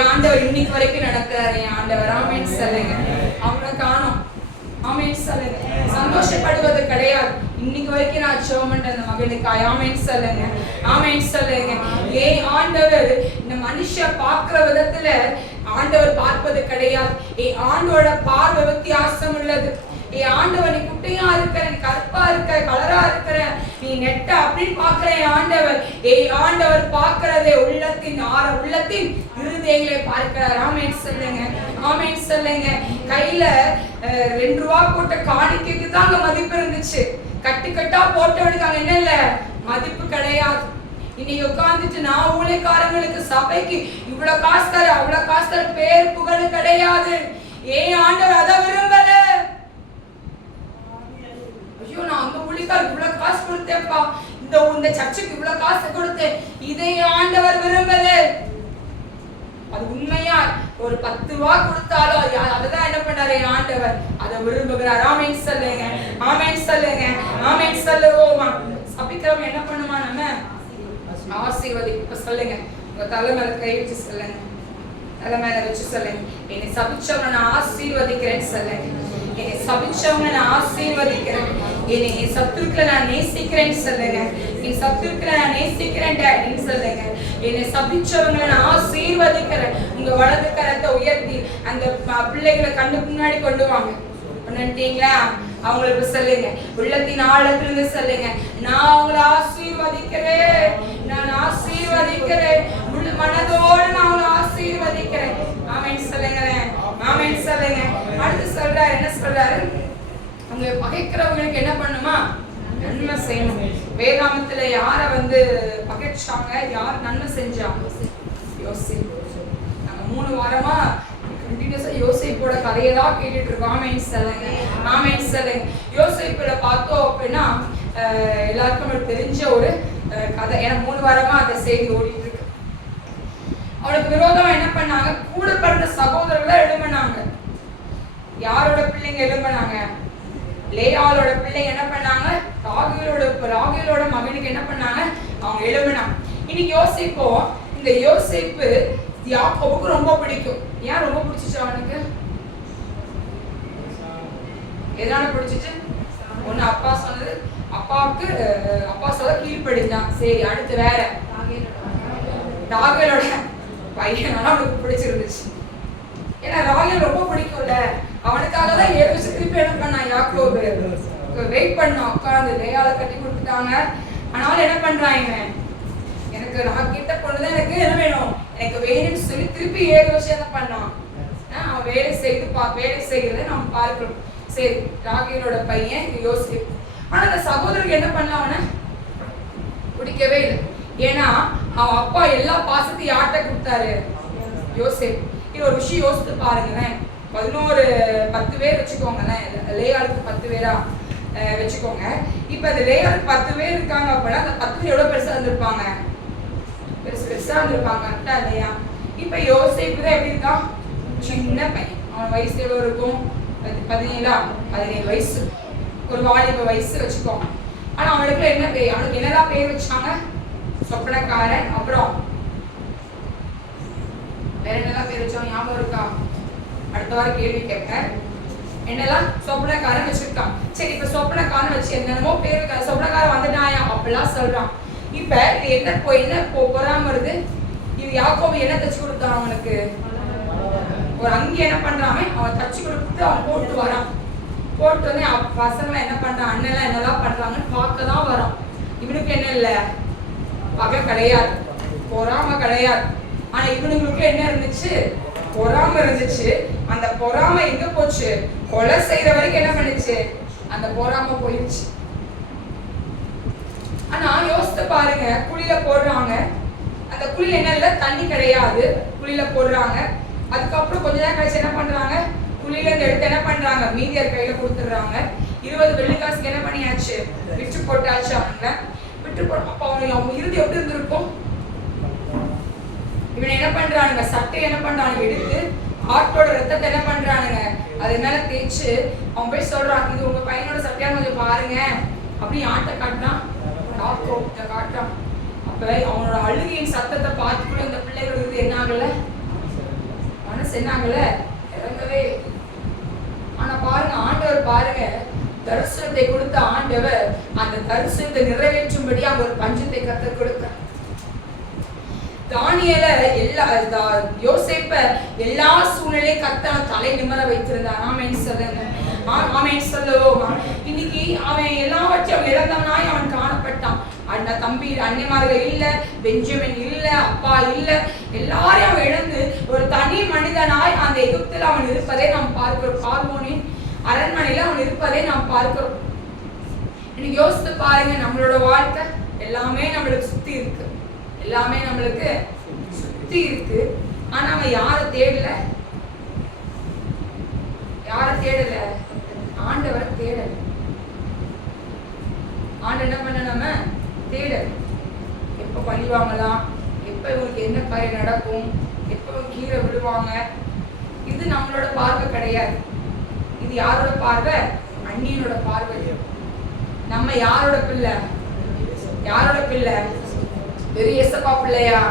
ஆண்டவர் இன்னைக்கு வரைக்கும் நடக்கிறாரு. ஆண்டவர் ஆமென் சொல்லுங்க. அவங்களை காணோம். ஆமென் சொல்லுங்க. சந்தோஷப்படுவது கிடையாது. இன்னைக்கு வரைக்கும் நான் ஜெபம் பண்றேன் அந்த மகனுக்கு. ஆமென் சொல்லுங்க, ஆமென் சொல்லுங்க. ஏன் ஆண்டவர் இந்த மனுஷன் பார்க்கிற விதத்துல ஆண்டவர் பார்ப்பது கிடையாது. ஆண்டவரோட பார்வை வித்தியாசம் உள்ளது. ஆண்டவர் நீ குட்டையா இருக்கிற, நீ கருப்பா இருக்கிற, கலரா இருக்கிற, நீ நெட்ட அப்படின்னு பாக்குற ஆண்டவர். ஆண்டவர் பார்க்கிறதே உள்ளத்தின் உள்ளத்தின் இருதயங்களை பார்க்கிறார். ஆமென் சொல்லுங்க, ஆமென் சொல்லுங்க. கையில 2 ரூபாய் போட்ட காணிக்கைக்கு தாங்க மதிப்பு இருந்துச்சு. கட்டு கட்டா போட்டவனுக்கு அங்க என்ன இல்ல, மதிப்பு கிடையாது. இன்னைக்கு உட்கார்ந்துட்டு நான் ஊழியக்காரங்களுக்கு சபைக்கு இவ்வளவு காசு தர அவ்வளவு காசு தர பேர் புகழ் கிடையாது. ஆண்டவர் அதை விரும்பல. ஐயோ நான் அந்த ஊழியக்காரர் இவ்வளவு காசு கொடுத்தேன்ப்பா, இந்த சர்ச்சுக்கு இவ்வளவு காசு கொடுத்தேன், இதை ஆண்டவர் விரும்பல. அது உண்மையா ஒரு 10 ரூபாய் கொடுத்தாலும் அதுதான் என்ன பண்றாரு ஆண்டவர், அதை விரும்புகிறார். ஆமென் சொல்லுங்க, ஆமென் சொல்லுங்க, ஆமென் சொல்லுவோமா. சபிக்கிறவங்க என்ன பண்ணுமா, நம்ம ஆசீர்வதி. இப்ப சொல்லுங்க, உங்க தலை மேல கை வச்சு சொல்லுங்க, தலை மேல வச்சு சொல்லுங்க, என்னை சபிச்சவங்க நான் ஆசீர்வதிக்கிறேன்னு சொல்லுங்க. என்னை சபிச்சவங்க நான் ஆசீர்வதிக்கிறேன், என்னை என் சத்துருக்களை நான் நேசிக்கிறேன்னு சொல்லுங்க. என் சத்துருக்களை நான் நேசிக்கிறேன் டாடின்னு சொல்லுங்க. என்னை சபிச்சவங்களை நான் ஆசீர்வதிக்கிறேன். உங்க வலது கரத்தை உயர்த்தி அந்த பிள்ளைகளை கண்ணுக்கு முன்னாடி கொண்டு வாங்க. பண்ணிட்டீங்களா? அவங்களுக்கு சொல்லுங்க, உள்ளத்தின் ஆழத்திலிருந்து சொல்லுங்க, நான் அவங்களை ஆசீர்வதிக்கிறேன், நான் ஆசீர்வதிக்கிறேன், முழு மனதோடு நான் அவங்களை ஆசீர்வதிக்கிறேன். ஆமென் சொல்லுங்களேன், ஆமென் சொல்லுங்க. அடுத்து சொல்றாரு, என்ன சொல்றாரு, உங்களை பகைக்கிறவங்களுக்கு என்ன பண்ணுமா, நன்மை செய்யணும். வேதாமத்துல யார பகைச்சாங்க, யார் நன்மை செஞ்சாங்க? யோசேப்பு. நாங்க 3 வாரமா கண்டினியூஸா யோசேப்போட கதையை தான் கேட்டுட்டு இருக்கோம். ஆமென் சொல்லுங்க, ஆமென் சொல்லுங்க. யோசேப்புல பார்த்தோம் அப்படின்னா எல்லாருக்கும் தெரிஞ்ச ஒரு கதை. ஏன்னா 3 வாரமா அந்த செய்தி ஓடிட்டு இருக்கு. அவளுக்கு விரோதமா என்ன பண்ணாங்க, கூட பிறந்த சகோதரர்களை எழும்பினாங்க. யாரோட பிள்ளைங்க எழும்பினாங்க? லேயாளோட பிள்ளைங்க என்ன பண்ணாங்க, ராகேலோட மகனுக்கு என்ன பண்ணாங்க, அவங்க எழும்பினாங்க. இன்னைக்கு யோசிப்போம், இந்த யோசேப்பு யாக்கோபுக்கு ரொம்ப பிடிக்கும். ஏன் ரொம்ப பிடிச்சிச்சு அவனுக்கு? எதனால பிடிச்சிச்சு? ஒண்ணு அப்பா சொன்னது, அப்பாவுக்கு அப்பா சொல்ல கீழ்ப்படிந்தான். சரி, அடுத்து வேற ராகேலோட பையனால அவனுக்கு பிடிச்சிருந்துச்சு. ஏன்னா ராகேல் ரொம்ப பிடிக்கும்ல, அவனுக்காக தான் 7 வருஷம் திருப்பி என்ன பண்ணான் யாக்கோபு, வெயிட் பண்ணான் உட்காந்து. லேயாளை கட்டி கொடுத்துட்டாங்க, ஆனாலும் என்ன பண்றாங்க, எனக்கு நான் கிட்ட பொண்ணுதான் எனக்கு என்ன வேணும், எனக்கு வேணும்னு சொல்லி திருப்பி 7 வருஷம் என்ன பண்ணான், அவன் வேலை செய்கிறத நம்ம பார்க்கிறோம். சரி, ராகேலோட பையன் யோசேப்பு. ஆனா அந்த சகோதரருக்கு என்ன பண்ண, அவனை பிடிக்கவே இல்லை. ஏன்னா அவன் அப்பா எல்லா பாசத்தையும் யார்கிட்ட கொடுத்தாரு, யோசேப்பு. இது ஒரு விஷயம் யோசித்து பாருங்களேன். 10 பேர் வச்சுக்கோங்களேன், லேயாளுக்கு 10 பேரா வச்சுக்கோங்க. இப்ப அந்த லேயாளுக்கு 10 பேர் இருக்காங்க அப்படின்னா அந்த 10 பேர் எவ்வளவு பெருசா இருந்திருப்பாங்க, பெருசா இருந்திருப்பாங்க இல்லையா? இப்ப யோசேப்பு தான் எப்படி இருக்கான், சின்ன பையன். அவன் வயசு எவ்வளவு இருக்கும், 17 வயசு, ஒரு வாலிப வயசு வச்சுக்கோங்க. ஆனா அவனுக்கு என்ன பேர், அவனுக்கு என்னதான் பேர் வச்சாங்க, சொப்பனக்காரன். அப்புறம் வேற என்னெல்லாம் பேர் வச்சோம் ஞாபகம் இருக்கா? அடுத்த வாரம் கேள்வி கேட்பேன். என்னெல்லாம் சொப்பனக்காரன் வச்சிருக்கான். சரி, இப்ப சொப்பனக்காரன் வச்சு என்னென்னமோ பேர் இருக்கா, சொப்பனக்காரன் வந்துட்டாயா அப்படிலாம் சொல்றான். இப்ப இது என்ன பொறாம வருது, இது யாக்கோபு என்ன தச்சு கொடுத்தான் அவனுக்கு, ஒரு அங்கி என்ன பண்றான், அவன் தச்சு கொடுத்து அவன் போட்டு வரான். போட்டு வந்து பசங்களை என்ன பண்றான், அண்ணெல்லாம் என்னெல்லாம் பண்றாங்கன்னு பார்க்க தான் வரான். இவனுக்கு என்ன இல்லை, பகை கிடையாது, பொறாம கிடையாது. ஆனா இவனுங்களுக்கு என்ன இருந்துச்சு, பொறாம இருந்துச்சு. அந்த பொறாம எங்க போச்சு, கொலை செய்யற வரைக்கும் என்ன பண்ணுச்சு, அந்த பொறாம போயிடுச்சு. ஆனா யோசித்து பாருங்க, குழியில போடுறாங்க, அந்த குழியில என்ன இல்லை, தண்ணி கிடையாது, குழியில போடுறாங்க. அதுக்கப்புறம் கொஞ்ச நேரம் கழிச்சு என்ன பண்றாங்க, குழியில இருந்து எடுத்து என்ன பண்றாங்க, மீதியார் கையில கொடுத்துடுறாங்க. 20 வெள்ளி காசுக்கு என்ன பண்ணியாச்சு, விட்டு போட்டாச்சு. அவங்கள விட்டு போட, அப்ப அவங்க இறுதி எப்படி இருந்திருக்கும், இவனை என்ன பண்றானுங்க, சட்டை என்ன பண்றானுங்க எடுத்து ஆட்டோட ரத்தத்தை என்ன பண்றானுங்க அது மேல தேய்ச்சு அவன் போய் சொல்றான், இது உங்க பையனோட சட்டையா கொஞ்சம் பாருங்க அப்படின்னு ஆட்டை காட்டுறான், காட்டுறான். அப்ப அவனோட அழுகையின் சத்தத்தை பார்த்து கூட இந்த பிள்ளைகளுக்கு என்ன ஆகல, மனசு என்ன ஆகல, இறங்கவே. ஆனா பாருங்க, ஆண்டவர் பாருங்க தரிசனத்தை கொடுத்த ஆண்டவர் அந்த தரிசனத்தை நிறைவேற்றும்படி அங்க ஒரு பஞ்சத்தை கர்த்தர் கொடுக்கிறார். தானியேல யோசேப்ப எல்லா சூழ்நிலையும் கர்த்தர் தலை நிமிர வைத்திருந்தார். ஆமென் சொல்லுங்க. ஆமென் சொல்லுவோமா. இன்னைக்கு அவன் எல்லாவற்றையும் அவன் இழந்தவனாய் அவன் காணப்பட்டான். அண்ணன் தம்பி அன்னைமார்கள் இல்ல, பெஞ்சமின் இல்ல, அப்பா இல்ல, எல்லாரையும் அவன் இழந்து ஒரு தனி மனிதனாய் அந்த எகிப்தில் அவன் இருப்பதை நாம் பார்க்கிறோம். பார்வோனின் அரண்மனையில அவன் இருப்பதை நாம் பார்க்கிறோம். இன்னைக்கு யோசித்து பாருங்க, நம்மளோட வாழ்க்கை எல்லாமே நம்மளுக்கு சுத்தி இருக்கு, எல்லாமே நம்மளுக்கு சுத்தி இருக்கு. ஆனா அவன் யாரை தேடல, யாரை தேடல, ஆண்டவரை தேடல. ஆண்டு என்ன பண்ண, நம்ம தேடல. எப்ப பழி வாங்கலாம், எப்ப இவங்களுக்கு என்ன காரியம் நடக்கும், எப்ப கீழே விடுவாங்க, இது நம்மளோட பார்வை கிடையாது. இது யாரோட பார்வை? அந்நியனோட பார்வை. நம்ம யாரோட பிள்ளை? யாரோட பிள்ளை? வெறும் ஏசப்பா பிள்ளையா?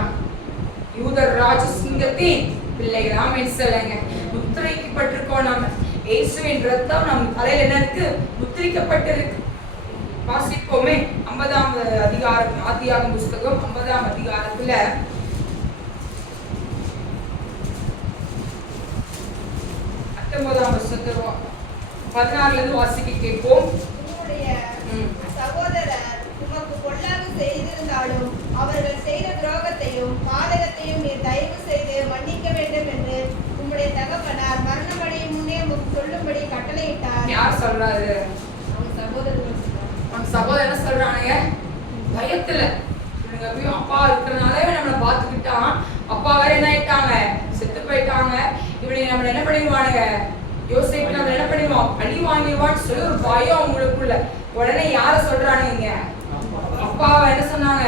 யூதர் ராஜசிங்கத்தின் பிள்ளைகள். ஆமென் சொல்லுங்க. முத்திரைக்கப்பட்டிருக்கோம். நாம இயேசுவின் ரத்தம் நம் தலையில என்ன இருக்கு? முத்திரிக்கப்பட்டிருக்கு. வாசிப்போமே 50ஆம் அதிகாரம், ஆதியாகம புத்தகம் 50ஆம் அதிகாரத்துல 19ஆம் வசனம் 16ல இருந்து வாசிக்க கேட்போம். உம்முடைய சகோதரர் உமக்கு பொல்லாங்கு செய்திருந்தாலும் அவர்கள் செய்த துரோகத்தையும் பாதகத்தையும் நீர் தயவு செய்து மன்னிக்க வேண்டும் என்று உம்முடைய தகப்பனார் மரணமடையும் முன்னே உமக்கு சொல்லும்படி கட்டளையிட்டார். யார் சொல்றாரு? அவன் சகோதரர். அவன் சகோதரர் என்ன சொல்றானுங்க? பயத்துல அப்பா இருக்கிறனால நம்மளை பார்த்துக்கிட்டான். அப்பா வேற என்ன ஆயிட்டாங்க? செத்து போயிட்டாங்க. இவனை நம்மள என்ன பண்ணிடுவானுங்க? யோசேப்பு நம்ம என்ன பண்ணிடுவான்? பழி வாங்கிடுவான்னு சொல்லி ஒரு பயம் அவங்களுக்குள்ள. உடனே யார சொல்றானுங்க? அப்பாவை என்ன சொன்னாங்க?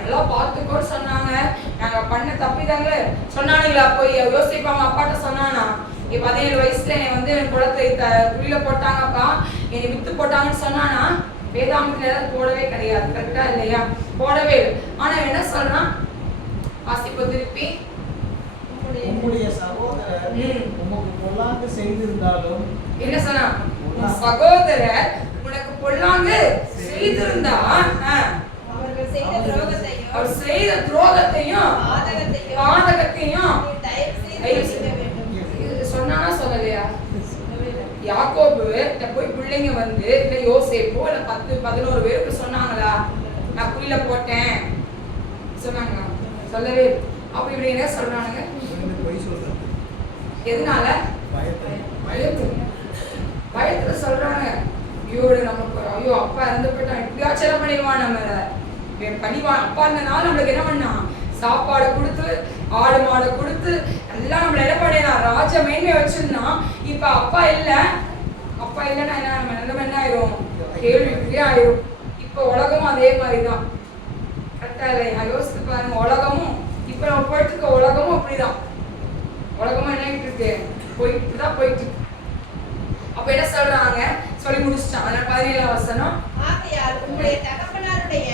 நல்லா பார்த்துக்கோன்னு சொன்னாங்க. நாங்க பண்ண தப்பிதாங்க சொன்னானுங்களா? போய் யோசிப்பு அவங்க அப்பாட்ட சொன்னானா? 17 வயசுல என்னை குளத்துல குழியில போட்டாங்கப்பா, என்னை வித்து போட்டாங்கன்னு சொன்னானா? வேதாந்தத்துல போடவே கிடையாது. கரெக்டா இல்லையா? போடவே இல்லை. ஆனா என்ன சொல்றான்? வாசிப்பு திருப்பி. உம்முடைய சகோதரர் உமக்கு பொல்லாங்கு செய்திருந்தாலும் என்ன சொன்னா? சகோதரர் உனக்கு பொல்லாங்கு செய்திருந்தா அவர்கள் செய்த துரோகத்தையும் அவர் செய்த துரோகத்தையும் பாதகத்தையும் தயவு செய்து வேண்டும் சொன்னானா சொல்லலையா? யாக்கோபு போய் பிள்ளைங்க இல்ல யோசேப்போ இல்ல 10-11 பேருக்கு சொன்னாங்களா? நான் குழியில போட்டேன் சொன்னாங்களா? சொல்லவே. அப்ப இப்படி என்ன சொல்றானுங்க? எதனால? பயத்துல சொல்றாங்க. ஐயோ அப்பா இறந்து போயிட்டான், எப்படியாச்சும் என்ன பண்ணிடுவான் நம்மள பழிவான். அப்பா இருந்தனால நம்மளுக்கு என்ன பண்ணா? சாப்பாடு கொடுத்து, ஆடு மாடு கொடுத்து எல்லாம் நம்மள என்ன பண்ணிடலாம்? ராஜ மேன்மை வச்சிருந்தான். இப்ப அப்பா இல்லைன்னா என்ன நம்ம என்ன ஆயிரும்? கேள்விக்குறியே ஆயிரும். இப்ப உலகமும் அதே மாதிரிதான். கரெக்டா இல்லையா? யோசித்து பாருங்க. உலகமும் இப்ப நம்ம போயிட்டு இருக்க உலகமும் அப்படிதான். உலகமும் என்ன ஆகிட்டு இருக்கு? போயிட்டு தான் போயிட்டு இருக்கு. அப்ப என்ன சொல்றாங்க? சொல்லி முடிச்சிட்டான். 17ஆம் வசனம். ஆகையால் உம்முடைய தகப்பனாருடைய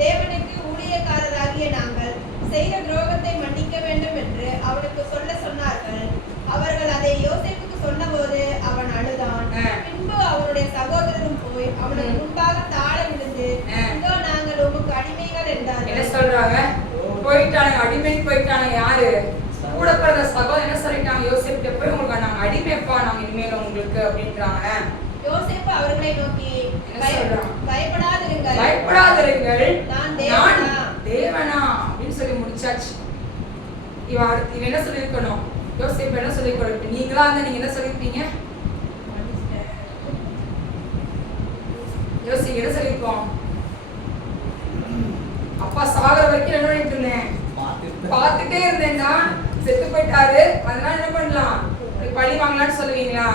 தேவனுக்கு ஊழியக்காரராகிய நாங்கள் செய்த துரோகத்தை மன்னிக்க வேண்டும் என்று அவனுக்கு சொன்னார்கள். அவர்கள் அதை யோசேப்புக்கு சொன்னபோது அவன் அழுதான். பின்பு அவனுடைய சகோதரரும் போய் அவனுக்கு முன்பாக தாழ விழுந்து, இதோ நாங்கள் உமக்கு அடிமைகள் என்றார்கள். என்ன சொல்றாங்க? போயிட்டாங்க, அடிமைக்கு போயிட்டாங்க. யாரு? கூட பிறந்த சகோதரர் என்ன சொல்லிட்டாங்க? யோசேப்பு போய் உங்களுக்கு நாங்க அடிமைப்பா, நாங்க இனிமேல் உங்களுக்கு அப்படின்றாங்க. யோசேப்பு அவர்களை நோக்கி, பயப்படாதிருங்கள், நான் தேவனா அப்படின்னு சொல்லி முடிச்சாச்சு. இவன் என்ன சொல்லியிருக்கணும்? யோசேப்பு என்ன சொல்லிருக்கணும்? நீங்களா இருந்தா நீங்க என்ன சொல்லிருப்பீங்க? யோசிக்க என்ன சொல்லிருக்கோம்? அப்பா சாகர வரைக்கும் என்ன பண்ணிட்டு இருந்தேன்? பார்த்துட்டே இருந்தேன்னா செத்து போயிட்டாரு, அதனால என்ன பண்ணலாம்? பழி வாங்கலாம்னு சொல்லுவீங்களா?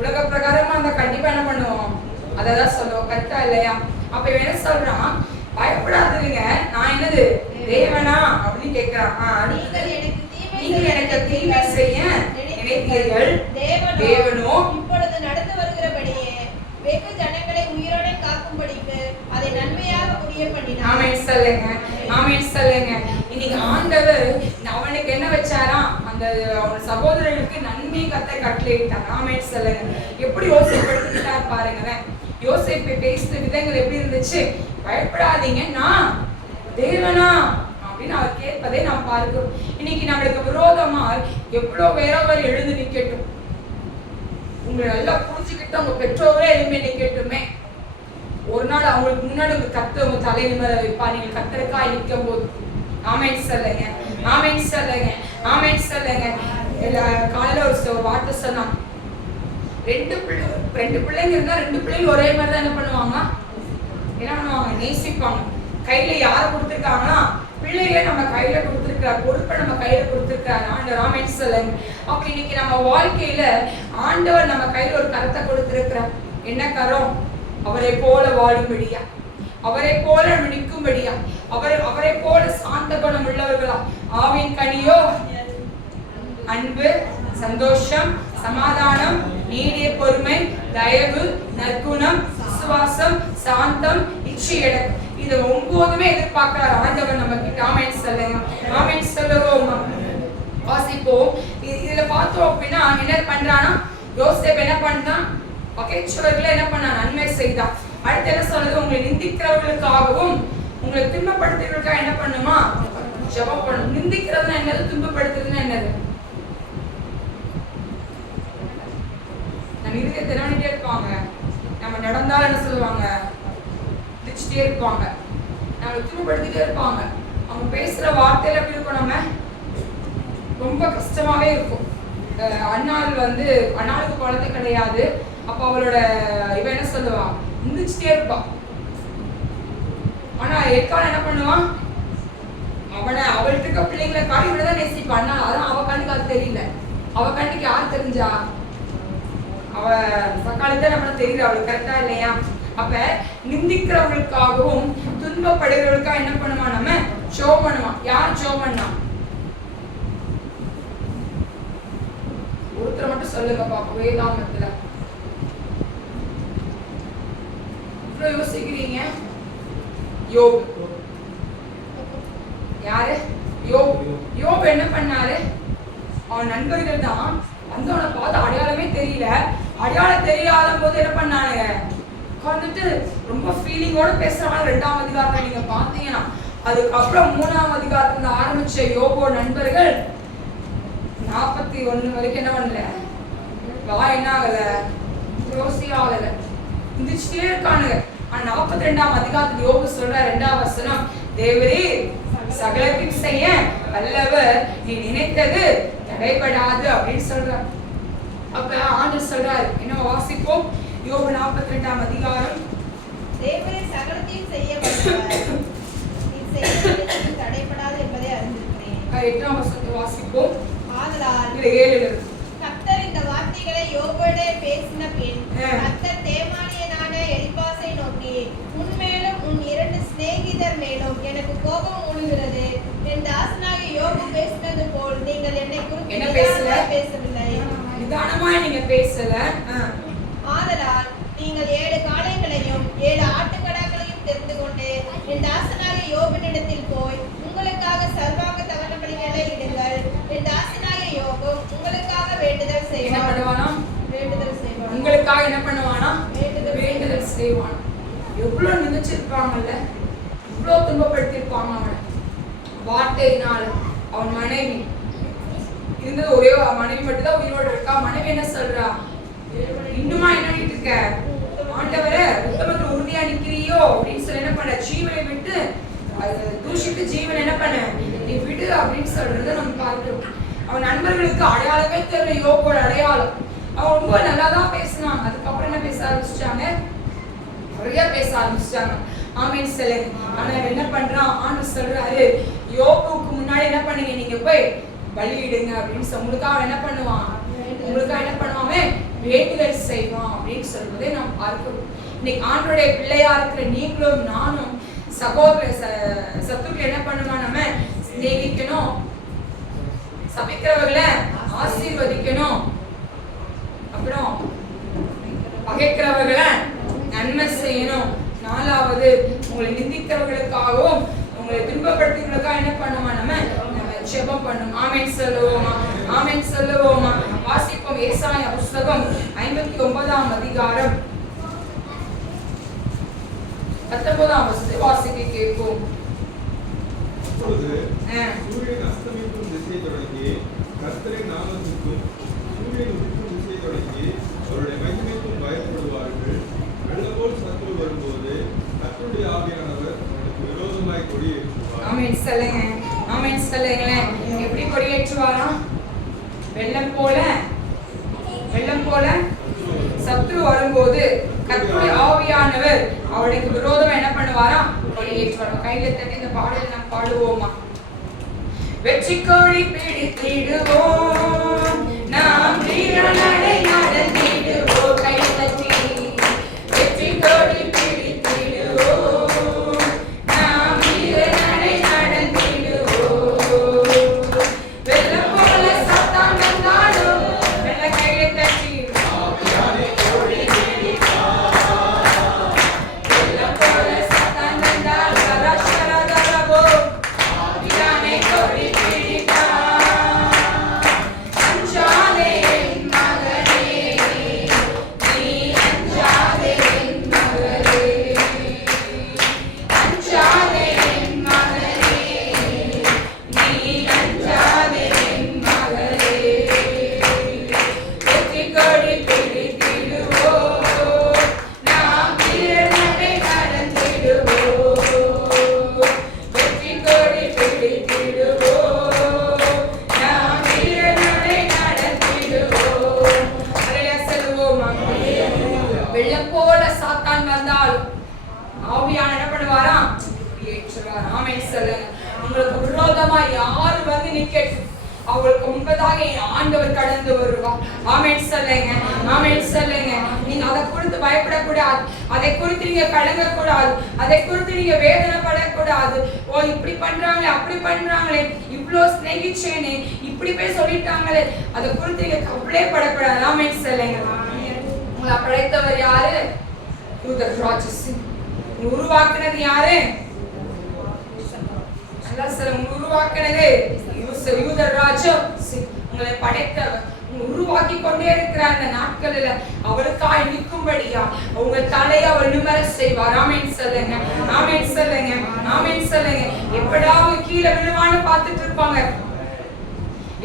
உலக பிரகாரமா அந்த கண்டிப்பா என்ன பண்ணுவோம்? அததான் சொல்லுவோம். கரெக்டா இல்லையா? அப்ப இவன் என்ன சொல்றான்? பயப்படாதீங்க, நான் என்னது தேவனா அப்படின்னு கேட்கிறான். நீங்கள் எனக்கு தீமை செய்ய நினைத்தீர்கள், தேவனோ இப்பொழுது நடந்து வருகிறபடியே வெகு ஜனங்களை உயிரோட காக்கும்படிக்கு அதை நன்மையாக முடிய பண்ணினார். ஆமென் சொல்லுங்க. ஆமென் சொல்லுங்க. இன்னைக்கு ஆண்டவர் அவனுக்கு என்ன வச்சாராம், அந்த அவன் சகோதரர்களுக்கு நன்மை கத்த கட்டளையிட்டார். ஆமென் சொல்லுங்க. எப்படி யோசிப்படுத்திட்டார் பாருங்க. யோசேப்பு பேசின விதங்கள் எப்படி இருந்துச்சு? பயப்படாதீங்க, நான் தேவனா அப்படின்னு அவர் கேட்பதை நாம் பார்க்கிறோம். இன்னைக்கு நம்மளுக்கு விரோதமா எவ்வளவு வேறவர் எழுந்து நிக்கட்டும், உங்களை நல்லா புரிஞ்சுக்கிட்டு உங்க பெற்றோரே எழுந்து நிக்கட்டுமே, ஒரு நாள் அவங்களுக்கு முன்னாடி உங்க கத்த உங்க தலையில மேல வைப்பா. நீங்க கத்தருக்காய் நிற்கும் போது ஆமென் சொல்லுங்க, ஆமென் சொல்லுங்க, ஆமென் சொல்லுங்க. காலையில ஒரு வார்த்தை சொன்னான், ரெண்டு பிள்ளைங்க இருந்தா ரெண்டு பிள்ளைங்க ஒரே மாதிரி தான் என்ன பண்ணுவாங்க, நேசிப்பாங்க. கையில யார கொடுத்திருக்காங்கன்னா பிள்ளைய நம்ம கையில கொடுத்திருக்கார், பொறுப்பை நம்ம கையில கொடுத்திருக்காரு ஆண்டவர். ஆமென் சொல்லுங்க. அப்ப இன்னைக்கு நம்ம வாழ்க்கையில ஆண்டவர் நம்ம கையில ஒரு கரத்தை கொடுத்திருக்கிறார். என்ன கரம்? அவரை போல வாழும்படியா, அவரை போல நிற்கும்படியா, அவரை போல சாந்த குணம் உள்ளவர்களா. ஆவின் கனியோ அன்பு, சந்தோஷம், சமாதானம், நீடிய பொறுமை, தயவு, நற்குணம், விசுவாசம், சாந்தம், இச்சையடக்கம். இது 9மே எதிர்பார்க்கிறார் ஆண்டவர் நம்ம கிட்ட. ஆமென் சொல்லுங்க, ஆமென் சொல்லுவோம். வாசிப்போம். இதுல பார்த்தோம் அப்படின்னா என்ன பண்றானா, யோசேப்பு என்ன பண்ணான், பகைச்சவர்களை என்ன பண்ணா, நன்மை செய்தான். அடுத்து என்ன சொல்றது, உங்களை நிந்திக்கிறவர்களுக்காகவும் உங்களை துன்பப்படுத்துறவர்களுக்காக என்ன பண்ணுமா, ஜெபம் பண்ணணும். நிந்திக்கிறதுனா என்னது, துன்பப்படுத்துறதுன்னா என்னது? நம்ம இருக்க திறனிட்டே இருப்பாங்க, நம்ம நடந்தாலும் என்ன சொல்லுவாங்க, திச்சிட்டே இருப்பாங்க, நம்மளை துன்பப்படுத்திட்டே இருப்பாங்க. அவங்க பேசுற வார்த்தையில எப்படி இருக்கும், நம்ம ரொம்ப கஷ்டமாவே இருக்கும். அண்ணாள் அண்ணாளுக்கு குழந்தை கிடையாது. அப்ப அவளோட இவ என்ன சொல்லுவா, நிந்திச்சிட்டே இருப்பா. ஆனா எக்கால என்ன பண்ணுவான், அவள்கிட்ட இருக்க பிள்ளைங்களை காடி விடதான் நேசிப்பான். அதான் அவ கண்ணுக்கு அது தெரியல. அவ கண்ணுக்கு யார் தெரிஞ்சா, அவ சக்காலத்தை நம்மளுக்கு தெரியுது அவளுக்கு கரெக்டா இல்லையா. அப்ப நிந்திக்கிறவர்களுக்காகவும் துன்பப்படுகிறவர்களுக்காக என்ன பண்ணுமா, நம்ம ஷோ பண்ணுமா. யார் ஷோ பண்ணா, ஒருத்தர் மட்டும் சொல்லுங்க பாப்போம். வேதாமத்துல இவ்வளவு யோசிக்கிறீங்க. யோபு. யாரு? யோபு என்ன பண்ணாரு, அவன் நண்பர்கள் தான் வந்து அவனை பார்த்து அடையாளமே தெரியல. அடையாளம் தெரியாத போது என்ன பண்ணானுங்க, உட்காந்துட்டு ரொம்ப ஃபீலிங்கோட பேசுறாங்க. 2ஆம் அதிகாரத்தை நீங்க பாத்தீங்கன்னா, அதுக்கப்புறம் 3ஆம் அதிகாரத்துல ஆரம்பிச்ச யோபோ நண்பர்கள் 41 வரைக்கும் என்ன பண்ணல, என்ன ஆகல, யோசி ஆகல, இருந்துச்சுட்டே இருக்கானுங்க. ஆனா 42ஆம் அதிகாரத்துல யோபு சொல்ற 2ஆம் வசனம், தேவரே சகலத்தையும் செய்ய வல்லவர், நீ நினைத்தது தடைபடாது அப்படின்னு சொல்றார். அப்ப ஆண்டவர் சொல்றாரு, என்ன வாசிப்போம். யோபு 42ஆம் அதிகாரம். தேவரே சகலத்தையும் செய்ய வல்லவர், நீ செய்வது தடைபடாது என்பதை அறிந்திருக்கிறேன். 8ஆம் வசனத்தை வாசிப்போம். ஆதலால் இது 7 கர்த்தர் இந்த வார்த்தைகளை யோபோடே பேசின பின் கர்த்தர் தேமானியனான எலிபாசை நோக்கி, உன்மேலும் உன் 2 சிநேகிதர் மேலும் எனக்கு கோபம் மூழுகிறது. என் தாசனாகிய யோபு பேசினது போல் நீங்கள் என்னை குறித்து பேசவில்லை. நிதானமா நீங்க பேசல. ஆதலால் நீங்கள் 7 காளைகளையும் 7 ஆட்டுக்கடாக்களையும் தெரிந்து கொண்டு என் தாசனாகிய யோபுவினிடத்தில் போய் உங்களுக்காக சர்வாங்க தகன பலிகளை இடுங்கள். என் தாசனாகிய யோபு உங்களுக்காக வேண்டுதல் செய்வான். உங்களுக்காக என்ன பண்ணுவானா, வேண்டுதல் செய்வான். எவ்வளவு நினைச்சிருப்பாங்கல்ல, இவ்வளவு துன்பப்படுத்திருப்பாங்க அவனை. வார்த்தையினால் அவன் மனைவி இருந்தது, ஒரே மனைவி மட்டும் தான் உயிரோடு இருக்கா. மனைவி என்ன சொல்றா, இன்னுமா என்ன பண்ணிட்டு இருக்க, ஆண்டவரே உத்தமத்தில் உறுதியா நிக்கிறியோ அப்படின்னு சொல்லி என்ன பண்ண, ஜீவனை விட்டு தூஷித்து ஜீவன் என்ன பண்ண, நீ விடு அப்படின்னு சொல்றத நம்ம பார்க்கிறோம். அவன் நண்பர்களுக்கு அடையாளமே தெரியல, யோபோட அடையாளம். அவன் ரொம்ப நல்லா தான் பேசினாங்க. அதுக்கப்புறம் என்ன பேச ஆரம்பிச்சிட்டாங்க, நிறைய பேச ஆரம்பிச்சிட்டாங்க. ஆமென் சொல்லுங்க. ஆனா என்ன பண்றான், ஆண்டவர் சொல்றாரு, யோபுக்கு முன்னாடி என்ன பண்ணீங்க, நீங்க போய் பலியிடுங்க அப்படின்னு சொல்லி உங்களுக்காக என்ன பண்ணுவான், உங்களுக்காக என்ன பண்ணுவான், வேண்டுதல் செய்வான் அப்படின்னு சொல்வதை நாம் பார்க்கிறோம். இன்னைக்கு ஆண்டவருடைய பிள்ளையா இருக்கிற நீங்களும் நானும் சகோதர சத்துக்களை என்ன பண்ணுவோம், நம்ம சிநேகிக்கணும், சபிக்கிறவர்களை ஆசீர்வதிக்கணும், அப்புறம் பகைக்கிறவர்களை நன்மை செய்யணும். 4வது, உங்களை நிந்திக்கிறவர்களுக்காகவும் உங்களை துன்பப்படுத்துவதற்காக என்ன பண்ணுவோம், நம்ம பண்ணும். ஆமென் சொல்லுவோமா? ஆமென் சொல்லுவோமா? வாசிப்போம். ஏசாயா புத்தகம் 59ஆம் அதிகாரம் 19ஆம் வசனத்தை வாசிக்க கேட்போம். அப்பொழுது சூரியன் அஸ்தமிக்கும் திசை தொடங்கி கர்த்தரின் நாமத்துக்கும் சூரியன் உதிக்கும் திசை தொடங்கி அவருடைய மகிமைக்கும் பயப்படுவார்கள். வெள்ளப்போல் சத்துரு வரும்போது கர்த்தருடைய ஆவியானவர் அவனுக்கு விரோதமாய் கொடியேற்றுவார். ஆமென் சொல்லுங்க. ஆமென் சொல்லுங்களேன். எப்படி கொடியேற்றுவாரா? வெள்ளம் போல சத்துரு வரும்போது கர்த்தருடைய ஆவியானவர் அவனுக்கு விரோதமா என்ன பண்ணுவாரா? கொடியேற்றுவார். கையில தட்டி இந்த பாடலை நாம் பாடுவோமா? வெற்றி கொடி பிடித்திடுவோம், நாம் வீரநடை நடந்திடுவோம். கையில தட்டி வெற்றி கொடி பிடித்திடுவோம், நாம் வீரநடை நடந்திடுவோம். வெள்ளம் போல சத்தம் வந்தாலும் வெள்ள கையில தட்டி வெள்ளம் போல சத்தம் வந்தால் கராஷரதரபோ ஆவியானை கொடி பிடித்தார். அஞ்சாதே என் மகனே, நீ அஞ்சாதே என் மகளே, அஞ்சாதே என் மகனே, நீ அஞ்சாதே என் மகளே. வெற்றி கொடி பிடித்திடுவோம், நாம் வீரநடை நடந்திடுவோம். வெற்றி கொடி பிடித்திடுவோம், நாம் வீரநடை நடந்திடுவோம். அல்லேலூயா சொல்லுவோமா? வெள்ளம் போல சாத்தான் வந்தாலும் ஆவியானவர் என்ன பண்ணுவாராம்? ஏற்றுவார். ஆமென் சொல்லுங்க. உங்களுக்கு விரோதமா யார் வந்து நிக்கட்டும், அவங்களுக்கு முன்பதாக என் ஆண்டவர் கடந்து வருவார். ஆமென் சொல்லுங்க. ஆமென் சொல்லுங்க. நீங்க அதை குறித்து பயப்படக்கூடாது, அதை குறித்து நீங்க கலங்கக்கூடாது, அதை குறித்து நீங்க வேதனைப்படக்கூடாது. ஓ இப்படி பண்றாங்களே, அப்படி பண்றாங்களே, இவ்வளோ சிநேகிச்சேனே, இப்படி போய் சொல்லிட்டாங்களே, அதை குறித்து நீங்க கவலைப்படக்கூடாது. ஆமென் சொல்லுங்க. உங்களை படைத்தவர் யாரு? யூதர் ராஜசிங். உருவாக்குனது யாரு? நல்லா சொல்லுங்க. உருவாக்குனது யூதர் ராஜா. உங்களை படைத்தவர் உருவாக்கி கொண்டே இருக்கிற அந்த நாட்களில் அவருக்காய் நிற்கும்படியா உங்க தலையை அவர் நிமிர செய்வார். ஆமென் சொல்லுங்க. ஆமென் சொல்லுங்க. ஆமென் சொல்லுங்க. எப்படாவது கீழே விழுவான்னு பார்த்துட்டு இருப்பாங்க.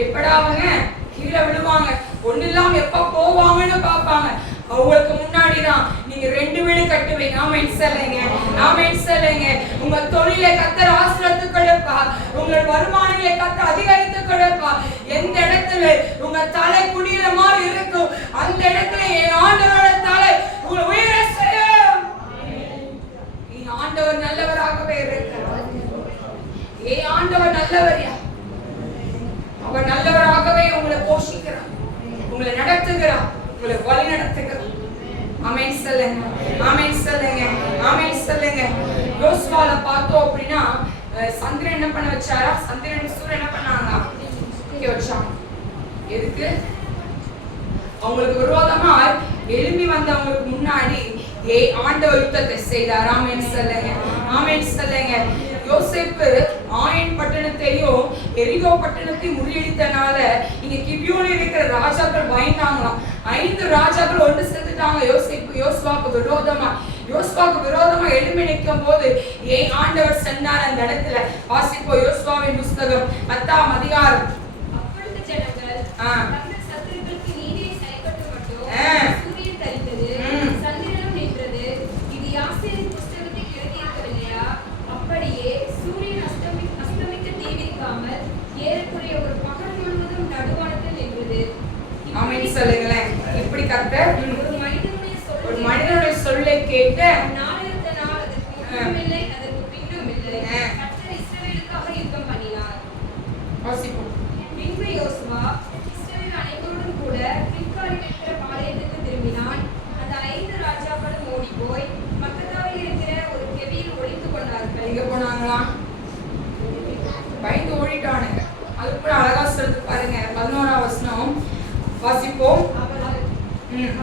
எப்படாவங்க கீழே விழுவாங்க, ஒண்ணு இல்லாம எப்ப போவாங்கன்னு பார்ப்பாங்க. அவங்களுக்கு முன்னாடிதான் நீங்க 2 வீடு கட்டுவீங்க. ஆமென் சொல்லுங்க. ஆமென் சொல்லுங்க. உங்க தொழிலை கர்த்தர் ஆசீர்வதித்து கொடுப்பார். உங்கள் வருமானங்களை கர்த்தர் அதிகரித்து கொடுப்பார். எந்த இடத்துல உங்க தலை குடியிற மாதிரி இருக்கும், அந்த இடத்துல என் ஆண்டவரோட தலை உங்களை உயர செய்யும். என் ஆண்டவர் நல்லவராகவே இருக்கிறார். என் ஆண்டவர் நல்லவரியா? அவர் நல்லவராகவே உங்களை போஷிக்கிறார், உங்களை நடத்துகிறார், உங்களை வழி நடத்துகிறார். ஆமென் சொல்லுங்க. ஆமென் சொல்லுங்க. ஆமென் சொல்லுங்க. யோசுவால பார்த்தோம் அப்படின்னா சந்திரன் என்ன பண்ண வச்சாரா? சந்திரன் சூரியன் என்ன பண்ணாங்க? இங்க வச்சாங்க. எதுக்கு? அவங்களுக்கு விரோதமா எழும்பி வந்தவங்களுக்கு முன்னாடி ஆண்டவர் யுத்தத்தை செய்தார். ஆமென் சொல்லுங்க. ஆமென் சொல்லுங்க. யோசேப்பு ஆயன் பட்டணத்தையும் எரிகோ பட்டணத்தையும் முறியடித்தனால இங்க கிபியோனில் இருக்கிற ராஜாக்கள் பயந்தாங்களாம். 5 ராஜாக்கள் ஒன்று சேர்ந்துட்டாங்க யோசுவாக்கு விரோதமா எழும்பி நிற்கும் போது ஆண்டவர் சென்றார் அந்த இடத்துல. வாசிப்போம் யோசுவாவின் புஸ்தகம் 10ஆம் அதிகாரம். அப்பொழுது ஜனங்கள் தங்கள் சத்துருக்களுக்கு நீதியை செயல்பட்டு மட்டும் சூரியன் தரித்தது, சந்திரனும் நின்றது. இது யாசேரின் புஸ்தகத்தை எழுதியிருக்கவில்லையா? அப்படியே சூரியன் அஸ்தமிக்க தீவிரிக்காமல் ஏறக்குறைய ஒரு பகல் முழுவதும் நடுவானத்தில் நின்றது. ஆமென் சொல்லுங்களேன். இப்படி கர்த்தர் ஒரு மனிதனுடைய சொல்லை கேட்ட நாளிருந்தனால் அதற்கு முன்னும் இல்லை, அதற்கு பின்னும் இல்லை. கர்த்தர் இஸ்ரவேலுக்காக யுத்தம் பண்ணினார். வாசிப்போம். பின்பு யோசுவா இஸ்ரவேல் அனைவரோடும் கூட பின்காரி இருக்கிற பாளையத்துக்கு திரும்பினான். அந்த 5 ராஜாக்களும் ஓடிப்போய் மக்கதாவில் இருக்கிற ஒரு கெபியில் ஒளிந்து கொண்டார்கள். எங்க போனாங்களாம்? பயந்து ஓடிட்டானுங்க. அது கூட அழகா சொல்றது பாருங்க. 11ஆம் வசனம் வாசிப்போம்.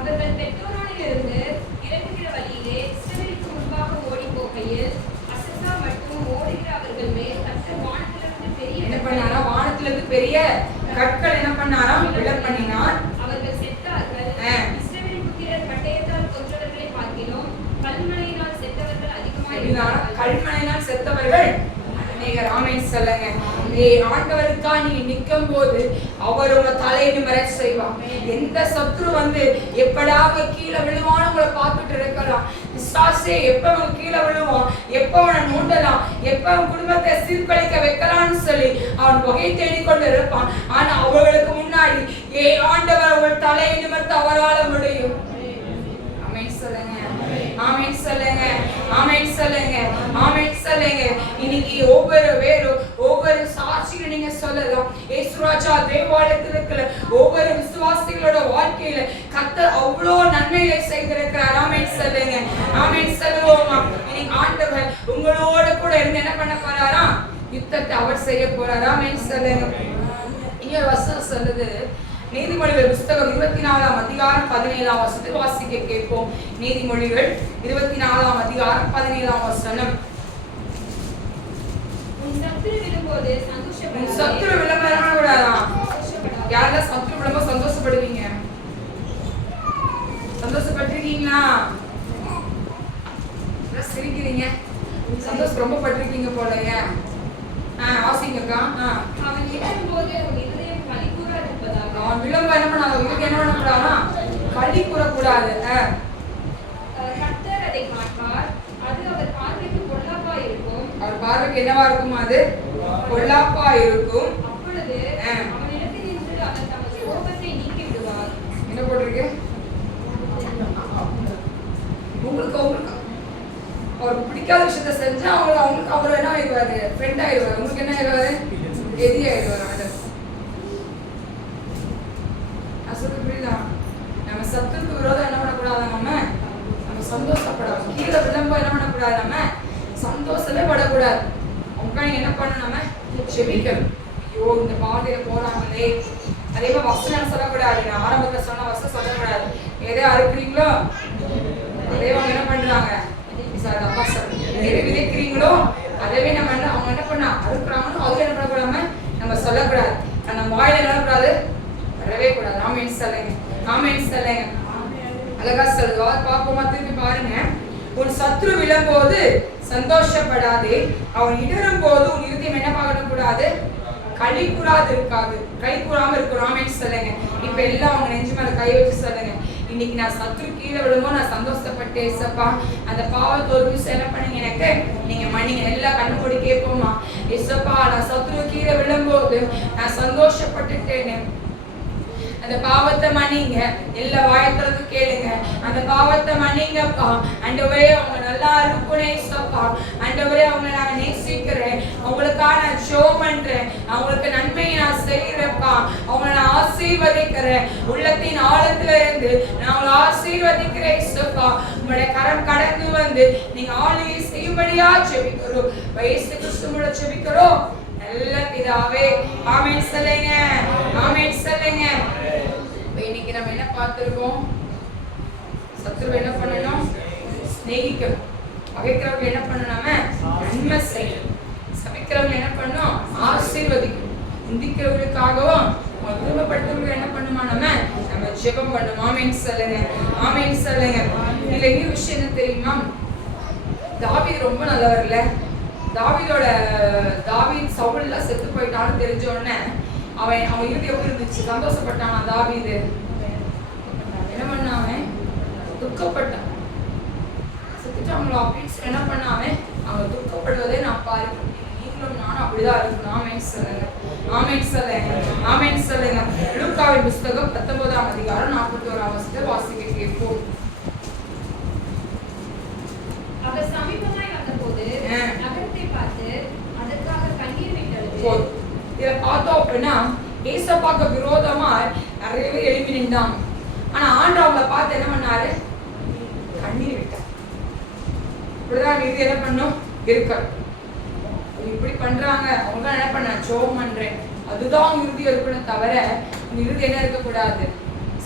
அவர்கள் பெத்தோரானிலிருந்து இறங்குகிற வழியிலே இஸ்ரவேலுக்கு முன்பாக ஓடி போகையில் அசசா மற்றும் ஓடுகிற அவர்கள் மேல் கர்த்தர் வானத்திலிருந்து பெரிய என்ன பண்ணாரா? வானத்திலிருந்து பெரிய கற்கள் என்ன பண்ணாராம்? விழ பண்ணினார். அவர்கள் செத்தார்கள். இஸ்ரவேல் புத்திரர் பட்டயத்தால் கொன்றவர்களை பார்க்கிலும் கல்மழையினால் செத்தவர்கள் அதிகமாயிருந்தார்கள். கல்மழையினால் செத்தவர்கள் அநேகர். ஆமென் சொல்லுங்க. ஆண்டவருக்கா நீங்க நிற்கும் போது அவர் உங்க தலையை நிமிரச் செய்வார். எந்த சத்ரு வந்து எப்படாக கீழே விழுவான்னு உங்களை பார்த்துட்டு இருக்கலாம். விசுவாசே எப்ப அவன் கீழே விழுவான், எப்ப அவனை நோண்டலாம், எப்ப அவன் குடும்பத்தை சீர்குலைக்க வைக்கலாம்னு சொல்லி அவன் வகை தேடிக்கொண்டு இருப்பான். ஆனா அவர்களுக்கு முன்னாடி ஆண்டவர் அவர்கள் தலையை நிமிர்த்த அவரால் முடியும். ஆமென் சொல்லுங்க. ஆமென் சொல்லுங்க. ஆமென் சொல்லுங்க. ஆமென் சொல்லுங்க. இன்னைக்கு ஒவ்வொரு சாட்சிகளை நீங்க சொல்லலாம். இயேசுராஜா தேவாலயத்தில் இருக்கிற ஒவ்வொரு விசுவாசிகளோட வாழ்க்கையில கர்த்தர் அவ்வளவு நன்மையை செய்திருக்கிறார். ஆமென் சொல்லுங்க. ஆமென் சொல்லுவோமா? இன்னைக்கு ஆண்டவர் உங்களோட கூட இருந்து என்ன பண்ண போறாரா? யுத்தத்தை அவர் செய்ய போறார். ஆமென் சொல்லுங்க. இங்க வசனம் சொல்லுது, நீதிமொழிகள் புஸ்தகம் 24ஆம் அதிகாரம் 17ஆம் வசனத்தை வாசிக்க கேட்போம். நீதிமொழிகள் 24ஆம் அதிகாரம் 17ஆம் வசனம். உன் சத்துரு விழும்போது சந்தோஷப்படாதே. உன் சத்துரு விழும்போது கூடாதா? யாரெல்லாம் சத்துரு விழும்போது சந்தோஷப்படுவீங்க? சந்தோஷப்பட்டிருக்கீங்களா? சிரிக்கிறீங்க. சந்தோஷம் ரொம்ப பட்டிருக்கீங்க போலங்க. ஆசிங்கக்கா. அவன் விழும்போது உன் இதயம் களிகூற இருப்பதாக. அவன் விழும்ப என்ன பண்ணாத? உங்களுக்கு என்ன பண்ணக்கூடாதா? களி கூறக்கூடாது. கர்த்தர் அதை காப்பார். அது அவர் பார்வைக்கு பொல்லாப்பா இருக்கும். அவர் பார்வைக்கு என்னவா இருக்கும்? அது பொல்லாப்பா இருக்கும். அப்பொழுது அவனிடத்தில் நின்று அவர் தமது கோபத்தை நீக்கி விடுவார். என்ன போட்டிருக்கு? உங்களுக்கு அவருக்கு பிடிக்காத விஷயத்த செஞ்சா அவங்களுக்கு அவர் என்ன ஆயிடுவாரு? ஃப்ரெண்ட் ஆயிடுவாரு. உங்களுக்கு என்ன ஆயிடுவாரு? எதி ஆயிடுவாரு. நான் சொல்றது புரியுதா? நம்ம சத்துருக்கு விரோதம் என்ன பண்ணக்கூடாது? நம்ம சந்தோஷப்படாது. கீழே விளம்ப என்ன பண்ணக்கூடாது? நம்ம சந்தோஷமே படக்கூடாது. அவங்க நீங்க என்ன பண்ணணும்? நம்ம செபிக்கணும். ஐயோ இந்த பாதையில போறாங்களே. அதே மாதிரி வசனம் சொல்லக்கூடாது. நான் ஆரம்பத்துல சொன்ன வசனம் சொல்லக்கூடாது. எதை அறுக்கிறீங்களோ அதே அவங்க என்ன பண்றாங்க? எதை விதைக்கிறீங்களோ அதவே நம்ம அவங்க என்ன பண்ண அறுக்குறாங்களோ அது என்ன பண்ணக்கூடாம நம்ம சொல்லக்கூடாது. நம்ம வாயில என்னக்கூடாது? வரவே கூடாது. ஆமென் சொல்லுங்க. ஆமென் சொல்லுங்க. அழகா சொல்லுவா. பாப்போமா? திருப்பி பாருங்க. உன் சத்ரு விழும்போது சந்தோஷப்படாதே. அவன் இடரும் போது உன் இருதயம் என்ன பண்ணக்கூடாது? களி கூறாது இருக்காது. கை கூறாம இருக்கணும். ஆமென் சொல்லுங்க. இப்ப எல்லாம் அவங்க நெஞ்சு மேல கை வச்சு சொல்லுங்க. இன்னைக்கு நான் சத்ரு கீழே விழும்போது நான் சந்தோஷப்பட்டேன். ஏசப்பா அந்த பாவத்தை ஒரு விஷயம் என்ன பண்ணுங்க? எனக்கு நீங்க மன்னிங்க. எல்லா கண்ணு மூடி கேட்போமா? ஏசப்பா நான் சத்ரு கீழே விழும்போது நான் சந்தோஷப்பட்டுட்டேன்னு அந்த பாவத்தை மன்னிங்க. எல்லா வாயத்திலிருந்து கேளுங்க. அந்த பாவத்தை மன்னிங்கப்பா. ஆண்டவரே அவங்க நல்லா இருக்குனே ஏசப்பா. ஆண்டவரே அவங்களை நான் நேசிக்கிறேன். அவங்களுக்காக நான் ஜெபம் பண்றேன். அவங்களுக்கு நன்மையை நான் செய்யறேன்ப்பா. அவங்களை நான் ஆசீர்வதிக்கிறேன். உள்ளத்தின் ஆழத்துல இருந்து நான் அவங்களை ஆசீர்வதிக்கிறேன் ஏசப்பா. உங்களுடைய கரம் கடந்து வந்து நீங்க ஆளுகை செய்யும்படியா ஜெபிக்கிறோம். இயேசு கிறிஸ்துவோட ஜெபிக்கிறோம் நல்ல பிதாவே. ஆமென் சொல்லுங்க. ஆமென் சொல்லுங்க. இன்னைக்கு நம்ம என்ன பார்த்திருக்கோம்? சத்ருவை என்ன பண்ணணும்? ஸ்நேகிக்கணும். பகைக்கிறவங்க என்ன பண்ணணும்? நன்மை செய்யணும். சபிக்கிறவங்க என்ன பண்ணணும்? ஆசீர்வதிக்கணும். நிந்திக்கிறவங்களுக்காகவும் துன்பப்படுத்துறவங்க என்ன பண்ணுமா? நம்ம ஜெபம் பண்ணணும். ஆமென் சொல்லுங்க. ஆமென் சொல்லுங்க. இதுல இன்னொரு விஷயம் என்ன தெரியுமா? தாவீது ரொம்ப நல்லவர் இல்ல? தாவீது சவுல்லாம் செத்து போயிட்டான்னு தெரிஞ்ச உடனே அவன் இறுதி எப்படி இருந்துச்சு? சந்தோஷப்பட்டானா தாவீது? என்ன பண்ண? அவன் துக்கப்பட்டான். செத்துட்டாங்களோ அப்படின்னு என்ன பண்ண? அவன் துக்கப்படுவதை நான் பார்க்கிறேன். நீங்களும் நானும் அப்படிதான் இருக்கணும். ஆமென் சொல்லுங்க. ஆமென் சொல்லுங்க. ஆமென் சொல்லுங்க. லூக்காவின் புஸ்தகம் 19ஆம் அதிகாரம் 41ஆம் வசனத்தை வாசிக்க கேட்போம். அவர் சமீபமாய் வந்தபோது நகரத்தை பார்த்து அதற்காக கண்ணீர் விட்டது. இதை பார்த்தோம் அப்படின்னா ஏசப்பாக்கு விரோதமா நிறைய பேர் எழுப்பி நின்றாங்க. ஆனா ஆண்டவர் அவங்கள பார்த்து என்ன பண்ணாரு? கண்ணீர் விட்டார். இப்படிதான் இது என்ன பண்ணும்? இருக்க இப்படி பண்றாங்க. அவங்க என்ன பண்ண? ஜெபம் பண்றேன். அதுதான் இறுதி இருக்கணும் தவிர இறுதி என்ன இருக்கக்கூடாது?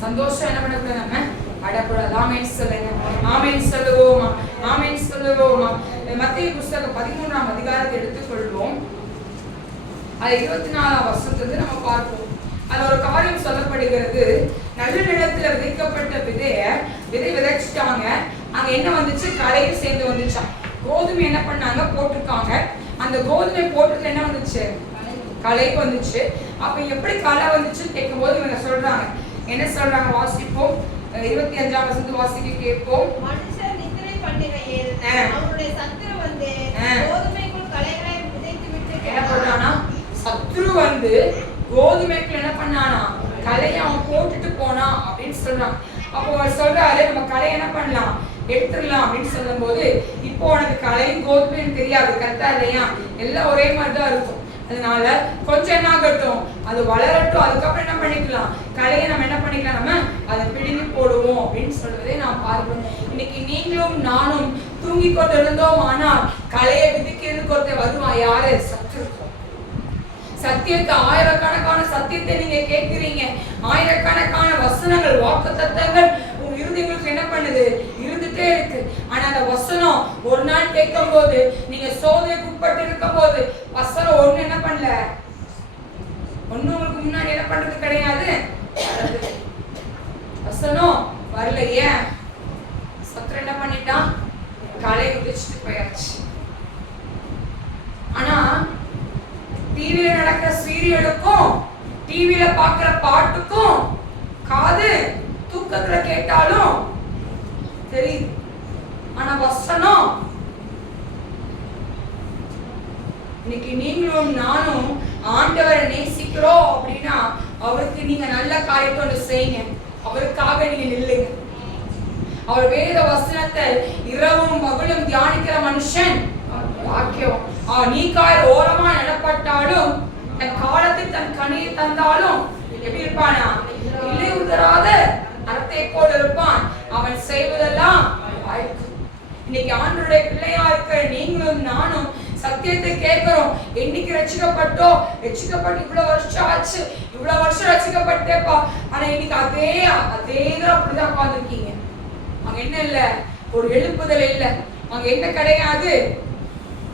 சந்தோஷம் என்ன பண்ணக்கூடாது? நம்ம அடக்கூடாது. ஆமென் சொல்லுங்க. ஆமென் சொல்லுவோமா? ஆமென் சொல்லுவோமா? மத்தேயு புஸ்தகம் 13ஆம் அதிகாரத்தை எடுத்துக்கொள்வோம். அது 24ஆம் வசனத்துல நம்ம பார்ப்போம். அது ஒரு காரியம் சொல்லப்படுகிறது. நல்ல நிலத்துல விதைக்கப்பட்ட விதை விதைச்சிட்டாங்க. அங்க என்ன வந்துச்சு? களையும் சேர்ந்து வந்துச்சான். கோதுமை என்ன பண்ணாங்க? போட்டிருக்காங்க. அந்த கோதுமை போட்டதுல என்ன வந்துச்சு? களை வந்துச்சு. அப்ப எப்படி களை வந்துச்சுன்னு கேட்கும்போது இவங்க சொல்றாங்க. என்ன சொல்றாங்க? வாசிப்போம். 25ஆம் வசனத்தை வாசிக்க கேட்போம். மனுஷர் நித்திரை பண்ணுகையில் அவருடைய சத்துரு வந்து கோதுமைக்குள் களைகளை விதைத்து விட்டு என்ன பண்றானா? சத்துரு வந்து கோதுமைக்குள்ள என்ன பண்ணானா? களையை அவன் போட்டுட்டு போனா அப்படின்னு சொல்றான். அப்போ அவர் சொல்றாரு, நம்ம களையை என்ன பண்ணலாம்? எடுத்துடலாம் அப்படின்னு சொல்லும் போது, இப்போ உனக்கு களையும் கோதுமையும் தெரியாது, கரெக்டா இல்லையா? எல்லாம் ஒரே மாதிரிதான் இருக்கும். அதனால கொஞ்சம் என்ன ஆகட்டும், அது வளரட்டும், அதுக்கப்புறம் என்ன பண்ணிக்கலாம்? களையை நம்ம என்ன பண்ணிக்கலாம்? நம்ம அதை பிடுங்கி போடுவோம் அப்படின்னு சொல்வதை நாம் பார்ப்போம். இன்னைக்கு நீங்களும் நானும் தூங்கி கொண்டு இருந்தோம், ஆனால் களையை விதிக்கிறதுக்கு ஒருத்தர் வருவான். யாரு? சத்துரு. சத்தியத்தை, ஆயிரக்கணக்கான சத்தியத்தை நீங்க கேட்கிறீங்க, ஆயிரக்கணக்கான வசனங்கள், வாக்கு தத்தங்கள் உங்க இருதயங்களுக்கு என்ன பண்ணுது? இருந்துட்டே இருக்கு. ஆனா அந்த வசனம் ஒரு நாள் கேட்கும் போது, நீங்க சோதனைக்கு உட்பட்டு இருக்கும் போது, வசனம் ஒண்ணு என்ன பண்ணல, ஒண்ணு உங்களுக்கு முன்னாடி என்ன பண்றது கிடையாது. வசனம் வரல. ஏன்? சத்துரு என்ன பண்ணிட்டான்? களை விதிச்சுட்டு போயாச்சு. ஆனா டிவில நடக்கிற சீரியலுக்கும் டிவில பாக்குற பாட்டுக்கும் காது தூக்கத்துல கேட்டாலும் தெரியுது. ஆனா வசனம், இன்னைக்கு நீங்களும் நானும் ஆண்டவரை நேசிக்கிறோம் அப்படின்னா அவருக்கு நீங்க நல்ல காரியத்தை ஒன்று செய்யுங்க. அவருக்காக நீங்க நில்லுங்க. அவர் வேத வசனத்தை இரவும் பகலும் தியானிக்கிற மனுஷன் வாக்கியம். நீக்காய் ஓரமா நடப்பட்டாலும் தன் காலத்தில் தன் கனியை தந்தாலும் எப்படி இருப்பானா? இல்லை உதராத அர்த்தை போல இருப்பான். அவன் செய்வதெல்லாம் வாய்க்கும். இன்னைக்கு ஆண்டவருடைய பிள்ளையா இருக்கிற நீங்களும் நானும் சத்தியத்தை கேட்கிறோம். என்னைக்கு ரட்சிக்கப்பட்டோம், ரட்சிக்கப்பட்டு இவ்வளவு வருஷம் ஆச்சு, இவ்வளவு வருஷம் ரட்சிக்கப்பட்டேப்பா, ஆனா இன்னைக்கு அதேதான் அப்படிதான் உட்கார்ந்துருக்கீங்க. அங்க என்ன இல்ல? ஒரு எழுப்புதல் இல்ல. அங்க என்ன கிடையாது?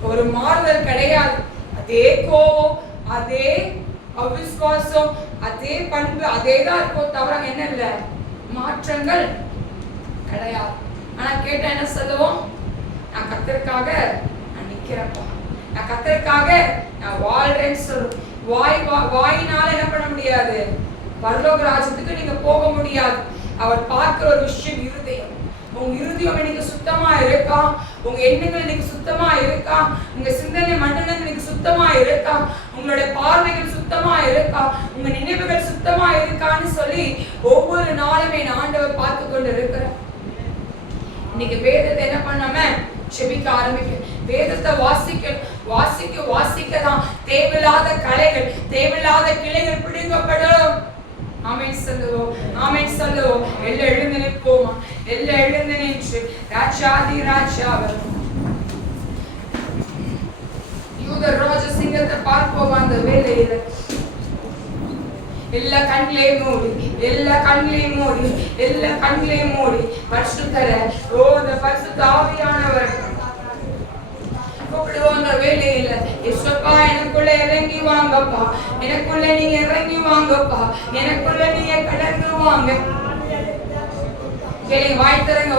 ஒரு மாறுதல் கிடையாது. அதே கோபம், அதே அவிசுவாசம், அதே பண்பு, அதேதான் இருக்கும். தவிர என்ன இல்ல? மாற்றங்கள் கிடையாது. ஆனா கேட்டா என்ன சொல்லுவோம்? நான் கர்த்தருக்காக நான் நிக்கிறேன்ப்பா, நான் கர்த்தருக்காக நான் வாழ்றேன்னு சொல்லுவோம். வாயினால என்ன பண்ண முடியாது? பரலோக ராஜ்யத்துக்கு நீங்க போக முடியாது. அவர் பார்க்கிற ஒரு விஷயம் இருதயம். உங்க இருதயம் இன்னைக்கு சுத்தமா இருக்கா? உங்க எண்ணங்கள் இன்னைக்கு சுத்தமா இருக்கா? உங்க சிந்தனை மண்டலம் இன்னைக்கு சுத்தமா இருக்கா? உங்களுடைய பார்வைகள் சுத்தமா இருக்கா? உங்க நினைவுகள் சுத்தமா இருக்கான்னு சொல்லி ஒவ்வொரு நாளுமே ஆண்டவர் பார்த்து கொண்டு இருக்கிறார். இன்னைக்கு வேதத்தை என்ன பண்ணாம செபிக்க ஆரம்பிக்க, வேதத்தை வாசிக்கதான் தேவையில்லாத கலைகள், தேவையில்லாத கிளைகள் பிடுங்கப்படும். ஆமென் சொல்லுவோம், ஆமென் சொல்லுவோம். எல்லாம் எழுந்து நிற்போமா? எல்லாம் எழுந்து நின்று ராஜாதி ராஜாவர் யூத ரோஜ சிங்கத்தை பார்ப்போம். அந்த வேலையில எல்லா கண்களையும் மூடி பரிசுத்தர இந்த பரிசுத்த ஆவியானவர் கூப்பிடுவோம். அந்த வேலையில இயேசுப்பா எனக்குள்ள இறங்கி வாங்கப்பா, எனக்குள்ள நீங்க இறங்கி வாங்கப்பா, எனக்குள்ள நீங்க கடந்து வாங்க. வாய் தரங்க,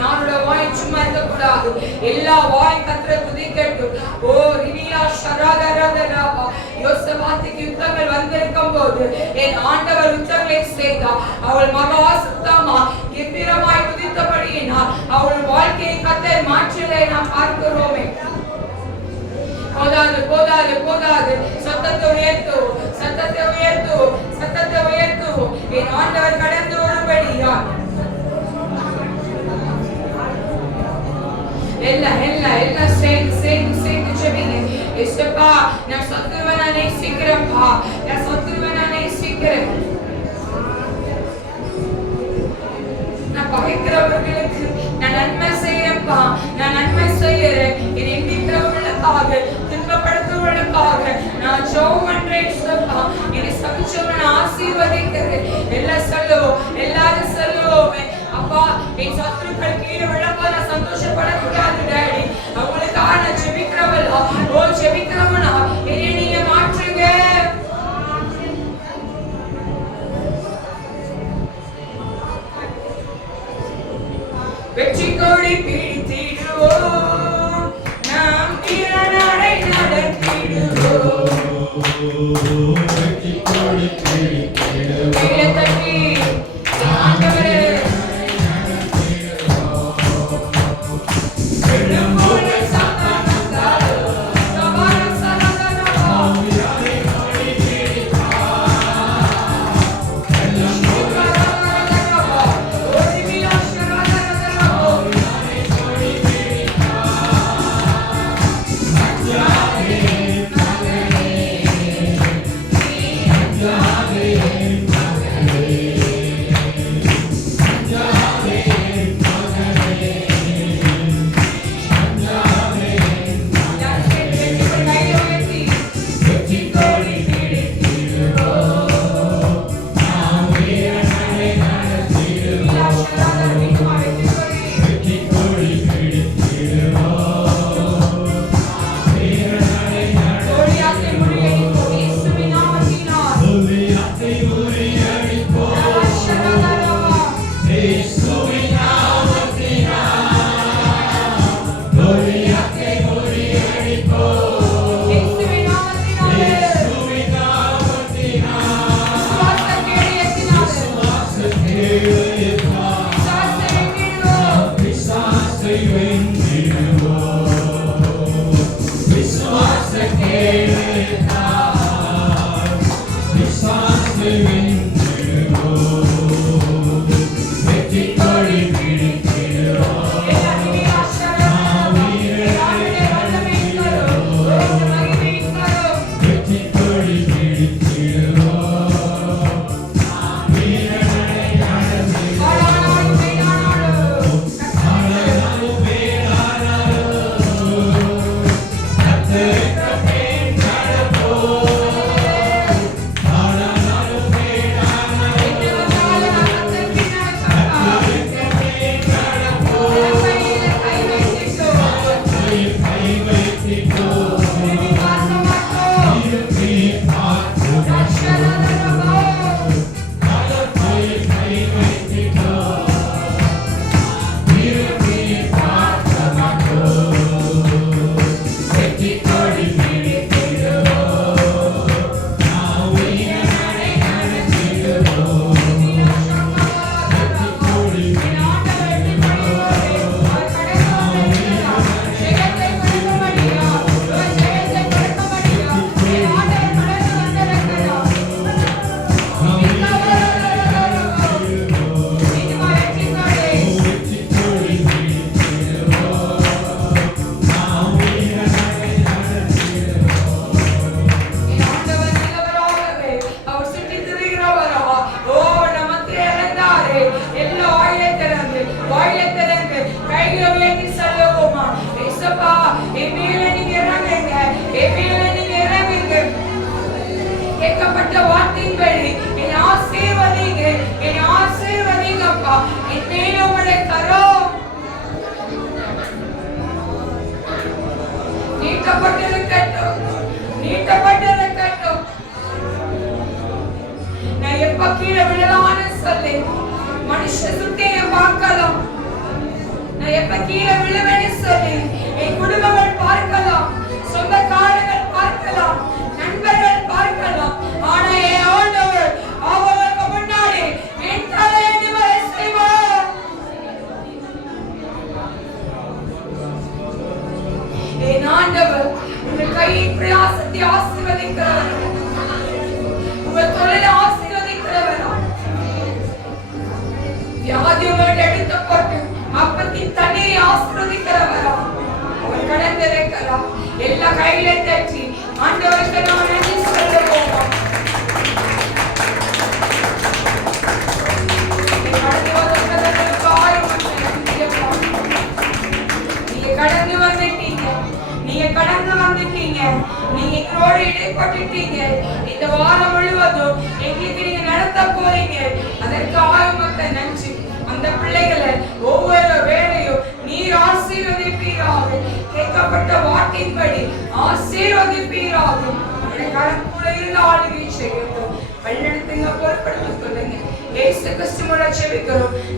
யாரோட வாய் சும்மா இருக்கக்கூடாது. எல்லா வாய் கத்திர துதிக்கட்டும். ஓ ரிவிலா ஷராதரதரபா. யோசபாத்துக்கு யுத்தங்கள் வந்திருக்கும் போது என் ஆண்டவர் யுத்தங்களை செய்தார். அவள் மகா சுத்தமா கம்பீரமாய் துதித்தபடியினால் அவள் வாழ்க்கையை கர்த்தர் மாற்றலை நாம் பார்க்கிறோமே. போதாது சத்தத்தை உயர்த்து என் ஆண்டவர் கடந்து வரும்படியா எல்லாம் சேர்ந்து ஜெபிங்க. இயேசுப்பா நான் சத்துருவனை நேசிக்கிறேன்ப்பா, நான் சத்துருவனை நேசிக்கிறேன். நான் பகைக்கிறவர்களுக்கு நான் நன்மை செய்யறேன்ப்பா, நான் நன்மை செய்யறேன். என்னை எண்ணிக்கிறவர்களுக்காக, துன்பப்படுத்துவர்களுக்காக நான் ஜெபம் பண்றேன். இயேசுப்பா என்னை சபிச்சவனை ஆசீர்வதிக்கிறேன். எல்லாரும் சொல்லுவோமே. அப்பா என் சத்துருக்கள் கீழே விழப்பா நான் சந்தோஷப்படக்கூடாது டாடி. அவங்களுக்காக நான் ஜெபிக்கிறவளா, ஜெபிக்கிறவனா என்னை நீங்க மாற்றுங்க கையில தட்டி ஆண்டவரே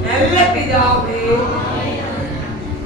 நல்ல பிதாவே